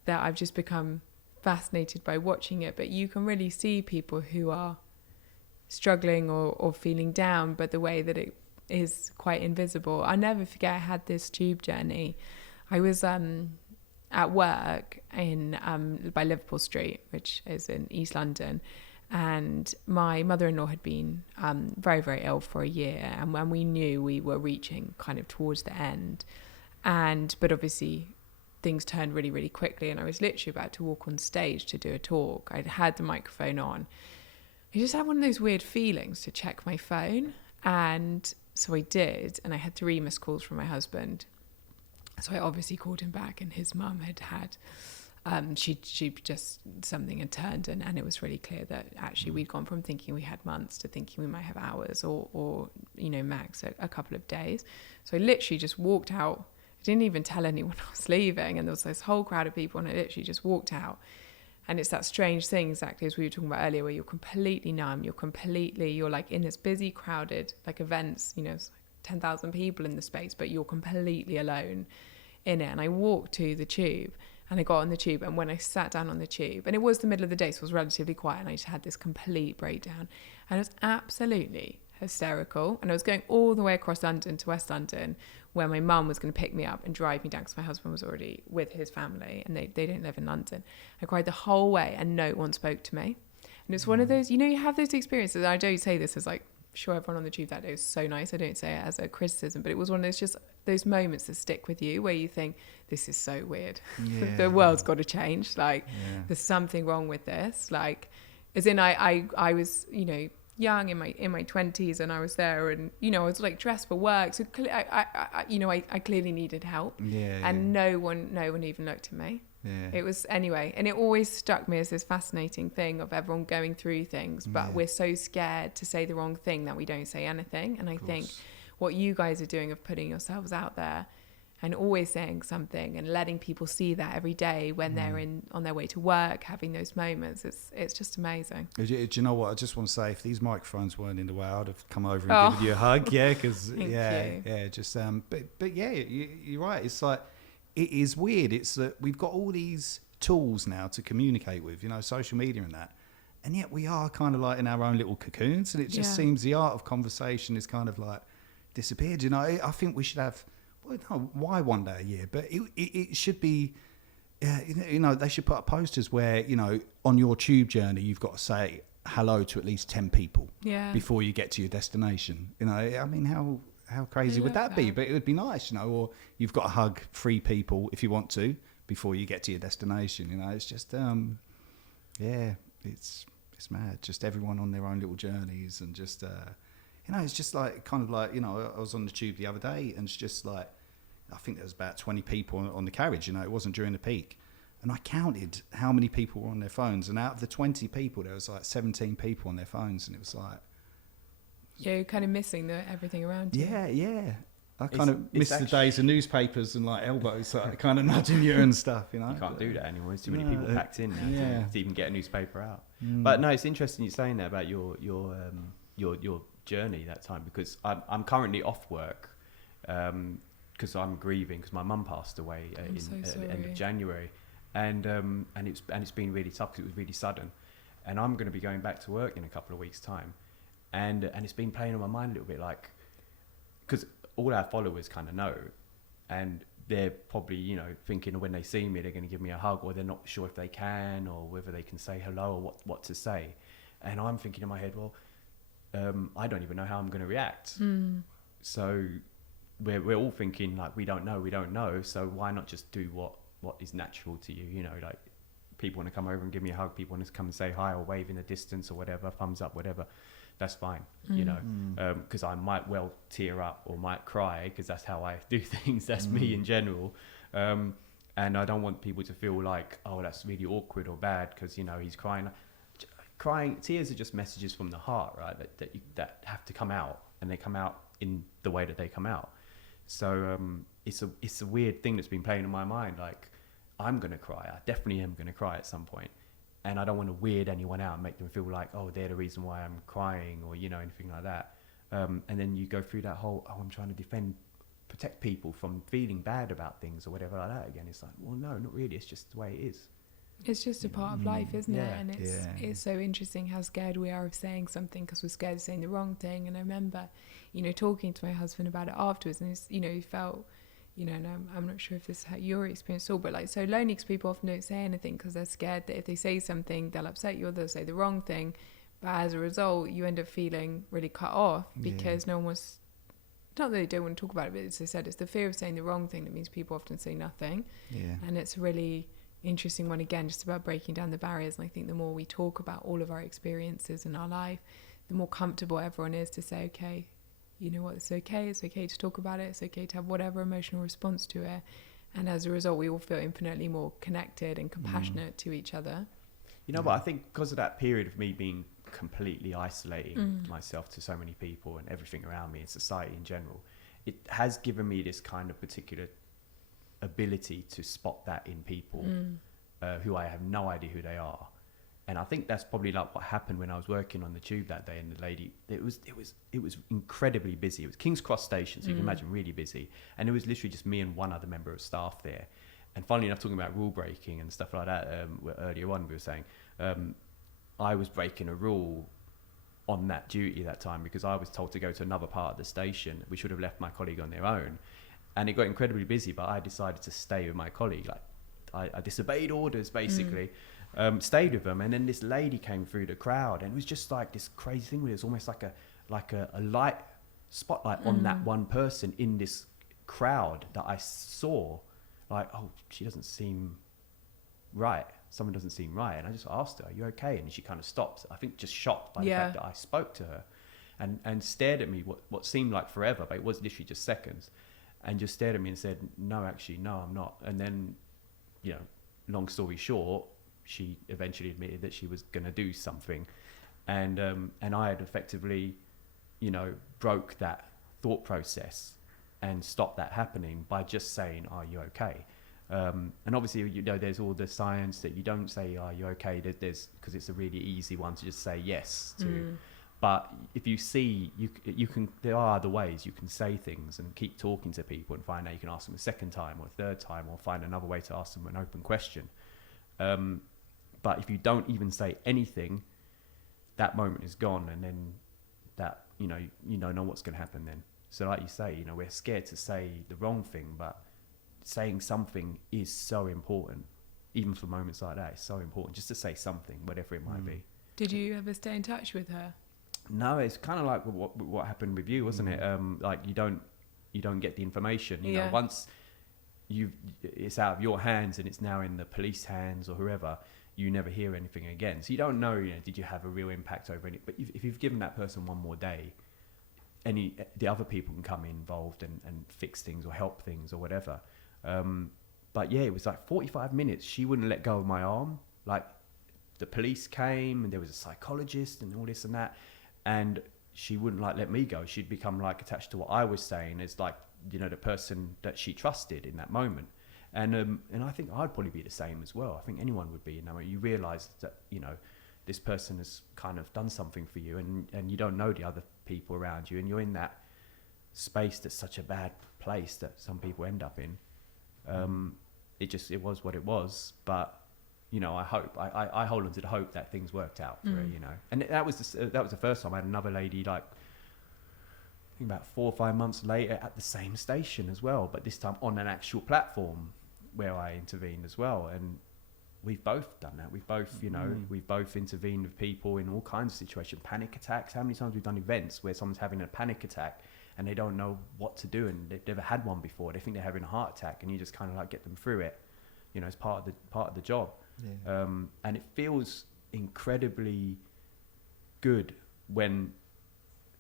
that I've just become fascinated by watching it. But you can really see people who are struggling or feeling down, but the way that it is quite invisible. I'll never forget, I had this tube journey. I was at work in by Liverpool Street, which is in East London, and my mother-in-law had been very, very ill for a year, and when we knew we were reaching kind of towards the end, but obviously things turned really, really quickly, and I was literally about to walk on stage to do a talk. I'd had the microphone on. I just had one of those weird feelings to check my phone, and so I did, and I had 3 missed calls from my husband. So I obviously called him back, and his mum had she just, something had turned, and it was really clear that actually we'd gone from thinking we had months to thinking we might have hours or max a couple of days. So I literally just walked out. I didn't even tell anyone I was leaving, and there was this whole crowd of people, and I literally just walked out. And it's that strange thing, exactly as we were talking about earlier, where you're completely numb, you're like in this busy, crowded, like events, it's like 10,000 people in the space, but you're completely alone in it. And I walked to the tube, and I got on the tube, and when I sat down on the tube, and it was the middle of the day, so it was relatively quiet, and I just had this complete breakdown, and it was absolutely hysterical. And I was going all the way across London to West London, where my mum was going to pick me up and drive me down, because my husband was already with his family, and they don't live in London. I cried the whole way, and no one spoke to me. And it's one of those, you have those experiences, and I don't say this as like sure everyone on the tube that day was so nice. I don't say it as a criticism, but it was one of those just those moments that stick with you where you think, this is so weird. Yeah. The world's got to change. Like, there's something wrong with this. Like, as in I was, you know, young in my 20s, and I was there, and, you know, I was like dressed for work. So I clearly needed help. And no one even looked at me. It was, anyway, and it always struck me as this fascinating thing of everyone going through things, but we're so scared to say the wrong thing that we don't say anything. And I think what you guys are doing of putting yourselves out there and always saying something and letting people see that every day when they're on their way to work, having those moments, it's just amazing. Do you know what? I just want to say, if these microphones weren't in the way, I'd have come over and given you a hug. Yeah, because just but yeah, you're right. It's like, it is weird. It's that we've got all these tools now to communicate with, you know, social media and that, and yet we are kind of like in our own little cocoons, and it just seems the art of conversation is kind of like disappeared. You know, I think we should have, well, no, why one day a year, but it should be, you know, they should put up posters where, you know, on your tube journey, you've got to say hello to at least 10 people before you get to your destination. You know, I mean, how crazy would that be? But it would be nice, you know, or you've got to hug 3 people if you want to before you get to your destination. You know, it's just, it's mad. Just everyone on their own little journeys, and just, you know, it's just like, kind of like, you know, I was on the tube the other day, and it's just like, I think there was about 20 people on the carriage, you know, it wasn't during the peak. And I counted how many people were on their phones, and out of the 20 people, there was like 17 people on their phones, and it was like, yeah, you're kind of missing everything around you. Yeah. I kind of miss the days of newspapers and like elbows, like kind of nudging you and stuff, you know. You can't do that anymore. There's too many people packed in now to even get a newspaper out. But no, it's interesting you're saying that about your journey that time, because I'm currently off work because I'm grieving because my mum passed away at the end of January, and it's been really tough because it was really sudden, and I'm going to be going back to work in a couple of weeks' time. And it's been playing on my mind a little bit, like, because all our followers kind of know, and they're probably, you know, thinking when they see me, they're going to give me a hug, or they're not sure if they can, or whether they can say hello, or what to say. And I'm thinking in my head, well, I don't even know how I'm going to react. So we're all thinking, like, we don't know. So why not just do what is natural to you? You know, like, people want to come over and give me a hug, people want to come and say hi or wave in the distance or whatever, thumbs up, whatever. That's fine, you know, because I might well tear up or might cry, because that's how I do things. That's me in general. And I don't want people to feel like, oh, that's really awkward or bad because, you know, he's crying. Tears are just messages from the heart, right? That have to come out, and they come out in the way that they come out. So it's a weird thing that's been playing in my mind. Like, I'm going to cry. I definitely am going to cry at some point. And I don't want to weird anyone out and make them feel like, oh, they're the reason why I'm crying, or, you know, anything like that. And then you go through that whole, I'm trying to protect people from feeling bad about things or whatever like that again. It's like, well, no, not really. It's just the way it is. It's just a part of life, isn't it? And it's so interesting how scared we are of saying something because we're scared of saying the wrong thing. And I remember, you know, talking to my husband about it afterwards, and it's, you know, he felt, you know, and I'm not sure if this is how your experience all, but like, so lonely because people often don't say anything because they're scared that if they say something, they'll upset you or they'll say the wrong thing. But as a result, you end up feeling really cut off because no one was, not that they don't want to talk about it, but as I said, it's the fear of saying the wrong thing that means people often say nothing. And it's a really interesting one, again, just about breaking down the barriers. And I think the more we talk about all of our experiences in our life, the more comfortable everyone is to say, okay, you know what, it's okay to talk about it, it's okay to have whatever emotional response to it, and as a result we all feel infinitely more connected and compassionate to each other. You know what, I think because of that period of me being completely isolating myself to so many people and everything around me and society in general, it has given me this kind of particular ability to spot that in people who I have no idea who they are. And I think that's probably like what happened when I was working on the tube that day, and the lady, it was incredibly busy. It was King's Cross Station, so you can imagine really busy. And it was literally just me and one other member of staff there. And funnily enough, talking about rule breaking and stuff like that, earlier on we were saying, I was breaking a rule on that duty that time because I was told to go to another part of the station. We should have left my colleague on their own. And it got incredibly busy, but I decided to stay with my colleague. Like, I disobeyed orders, basically. Stayed with them, and then this lady came through the crowd, and it was just like this crazy thing where it was almost like a light spotlight on that one person in this crowd that I saw. Like, oh, she doesn't seem right. Someone doesn't seem right. And I just asked her, are you okay? And she kind of stopped, I think just shocked by the fact that I spoke to her, and stared at me what seemed like forever, but it was literally just seconds, and just stared at me and said, no, actually, no, I'm not. And then, long story short, she eventually admitted that she was going to do something. And I had effectively, broke that thought process and stopped that happening by just saying, are you okay? And obviously, there's all the science that you don't say, are you okay? There's because it's a really easy one to just say yes to. But if you see, you can, there are other ways you can say things and keep talking to people and find out you can ask them a second time or a third time, or find another way to ask them an open question. But if you don't even say anything, that moment is gone, and then that, you don't know what's going to happen then. So like you say, we're scared to say the wrong thing, but saying something is so important. Even for moments like that, it's so important just to say something, whatever it might be. Did you ever stay in touch with her? No, it's kind of like what happened with you, wasn't it? Like you don't get the information. You know, once it's out of your hands and it's now in the police hands or whoever, you never hear anything again. So you don't know, did you have a real impact over it? But if you've given that person one more day, the other people can come involved and fix things or help things or whatever. But yeah, it was like 45 minutes. She wouldn't let go of my arm. Like the police came and there was a psychologist and all this and that. And she wouldn't let me go. She'd become attached to what I was saying as the person that she trusted in that moment. And I think I'd probably be the same as well. I think anyone would be. You realise that, this person has kind of done something for you, and you don't know the other people around you, and you're in that space that's such a bad place that some people end up in. It was what it was. But, I hold on to the hope that things worked out for her, And that was the first time I had another lady, I think about 4 or 5 months later at the same station as well, but this time on an actual platform where I intervened as well. And we've both done that. We've both, we've both intervened with people in all kinds of situations, panic attacks. How many times we've done events where someone's having a panic attack and they don't know what to do, and they've never had one before. They think they're having a heart attack, and you just kind of get them through it, as part of the job. Yeah. And it feels incredibly good when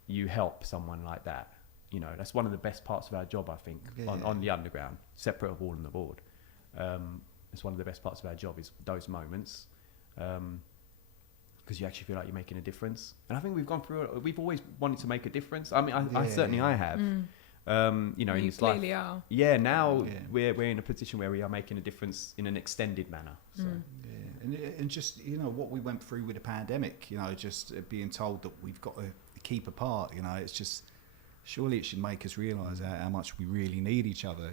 you help someone like that. That's one of the best parts of our job, I think, on the underground, separate of all on the board. It's one of the best parts of our job is those moments, because you actually feel like you're making a difference. And I think we've always wanted to make a difference. I mean, I certainly I have. You in this life. Are. Yeah, now we're in a position where we are making a difference in an extended manner. So. And just what we went through with the pandemic, just being told that we've got to keep apart. It's just, surely it should make us realise how much we really need each other.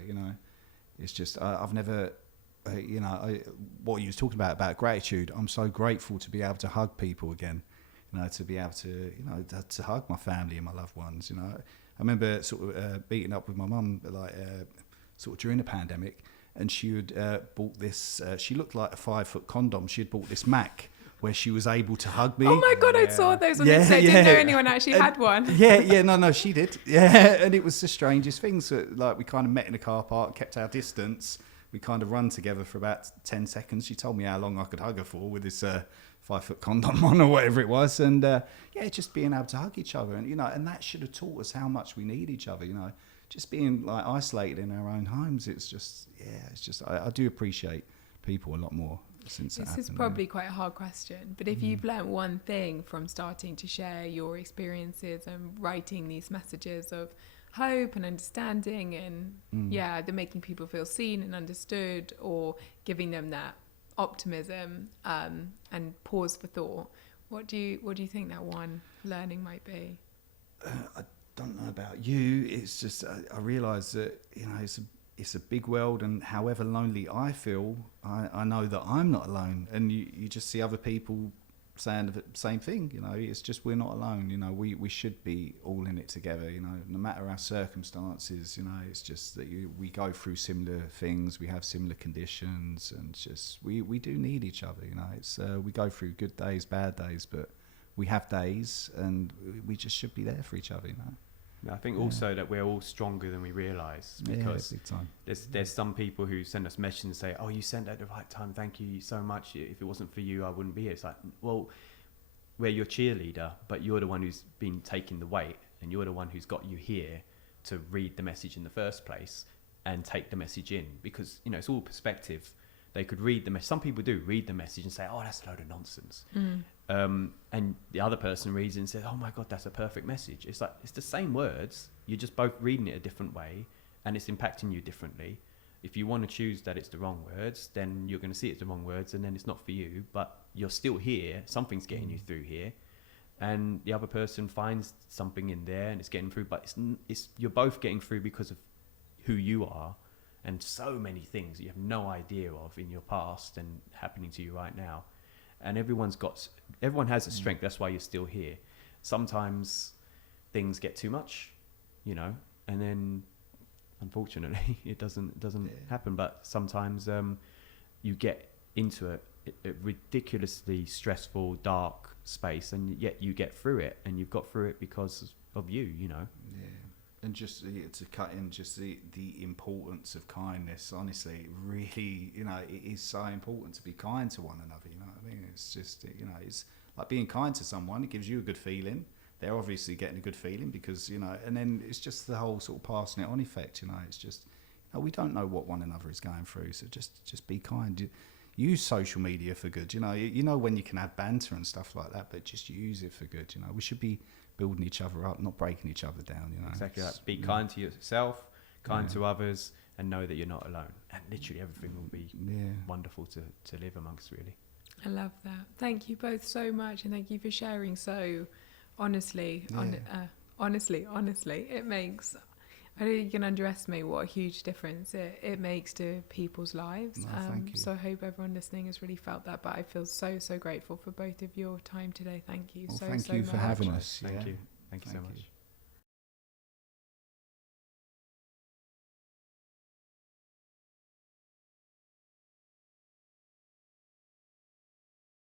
It's just I've never. What you was talking about gratitude. I'm so grateful to be able to hug people again. To be able to to hug my family and my loved ones. I remember sort of beating up with my mum sort of during the pandemic, and she had bought this. She looked like a 5-foot condom. She had bought this Mac where she was able to hug me. Oh my God, I saw those on the internet. I didn't know anyone actually had one. No, she did. Yeah, and it was the strangest thing. So we kind of met in a car park, kept our distance. We kind of run together for about 10 seconds. She told me how long I could hug her for with this 5-foot condom on or whatever it was. And just being able to hug each other. And, and that should have taught us how much we need each other, just being isolated in our own homes. It's just, I do appreciate people a lot more since that happened. This is probably quite a hard question, but if you've learnt one thing from starting to share your experiences and writing these messages of hope and understanding and they're making people feel seen and understood, or giving them that optimism and pause for thought, what do you think that one learning might be? I don't know about you. It's just I realise that it's a big world, and however lonely I feel, I know that I'm not alone. And you just see other people saying the same thing. You know, it's just we're not alone. You know, we should be all in it together. You know, no matter our circumstances. You know, it's just that we go through similar things. We have similar conditions, and just we do need each other. You know, it's we go through good days, bad days, but we have days, and we just should be there for each other. You know. I think also that we're all stronger than we realise, because big time. There's some people who send us messages and say, oh, you sent at the right time, thank you so much. If it wasn't for you, I wouldn't be here. It's like, well, we're your cheerleader, but you're the one who's been taking the weight, and you're the one who's got you here to read the message in the first place and take the message in, because, you know, it's all perspective. They could read the message. Some people do read the message and say, oh, that's a load of nonsense. And the other person reads it and says, oh my God, that's a perfect message. It's like, it's the same words. You're just both reading it a different way, and it's impacting you differently. If you want to choose that it's the wrong words, then you're going to see it's the wrong words, and then it's not for you, but you're still here. Something's getting you through here. And the other person finds something in there and it's getting through, but it's you're both getting through because of who you are, and so many things you have no idea of in your past and happening to you right now. And everyone has a strength. That's why you're still here. Sometimes things get too much, you know, and then unfortunately it doesn't happen. But sometimes you get into a ridiculously stressful, dark space, and yet you get through it, and you've got through it because of you know. Yeah. And just to cut in, just the importance of kindness. Honestly, really, you know, it is so important to be kind to one another. You know what I mean? It's just, you know, it's like being kind to someone. It gives you a good feeling. They're obviously getting a good feeling because, you know, and then it's just the whole sort of passing it on effect. You know, it's just, you know, we don't know what one another is going through, so just be kind. Use social media for good. You know when you can have banter and stuff like that, but just use it for good. You know, we should be building each other up, not breaking each other down. You know, exactly that. Be kind to yourself, kind to others, and know that you're not alone. And literally everything will be wonderful to live amongst. Really, I love that. Thank you both so much, and thank you for sharing so honestly. Honestly, it makes. I don't think you can underestimate what a huge difference it makes to people's lives. No, thank you. So I hope everyone listening has really felt that. But I feel so grateful for both of your time today. Thank you thank you for having us. Thank you so much.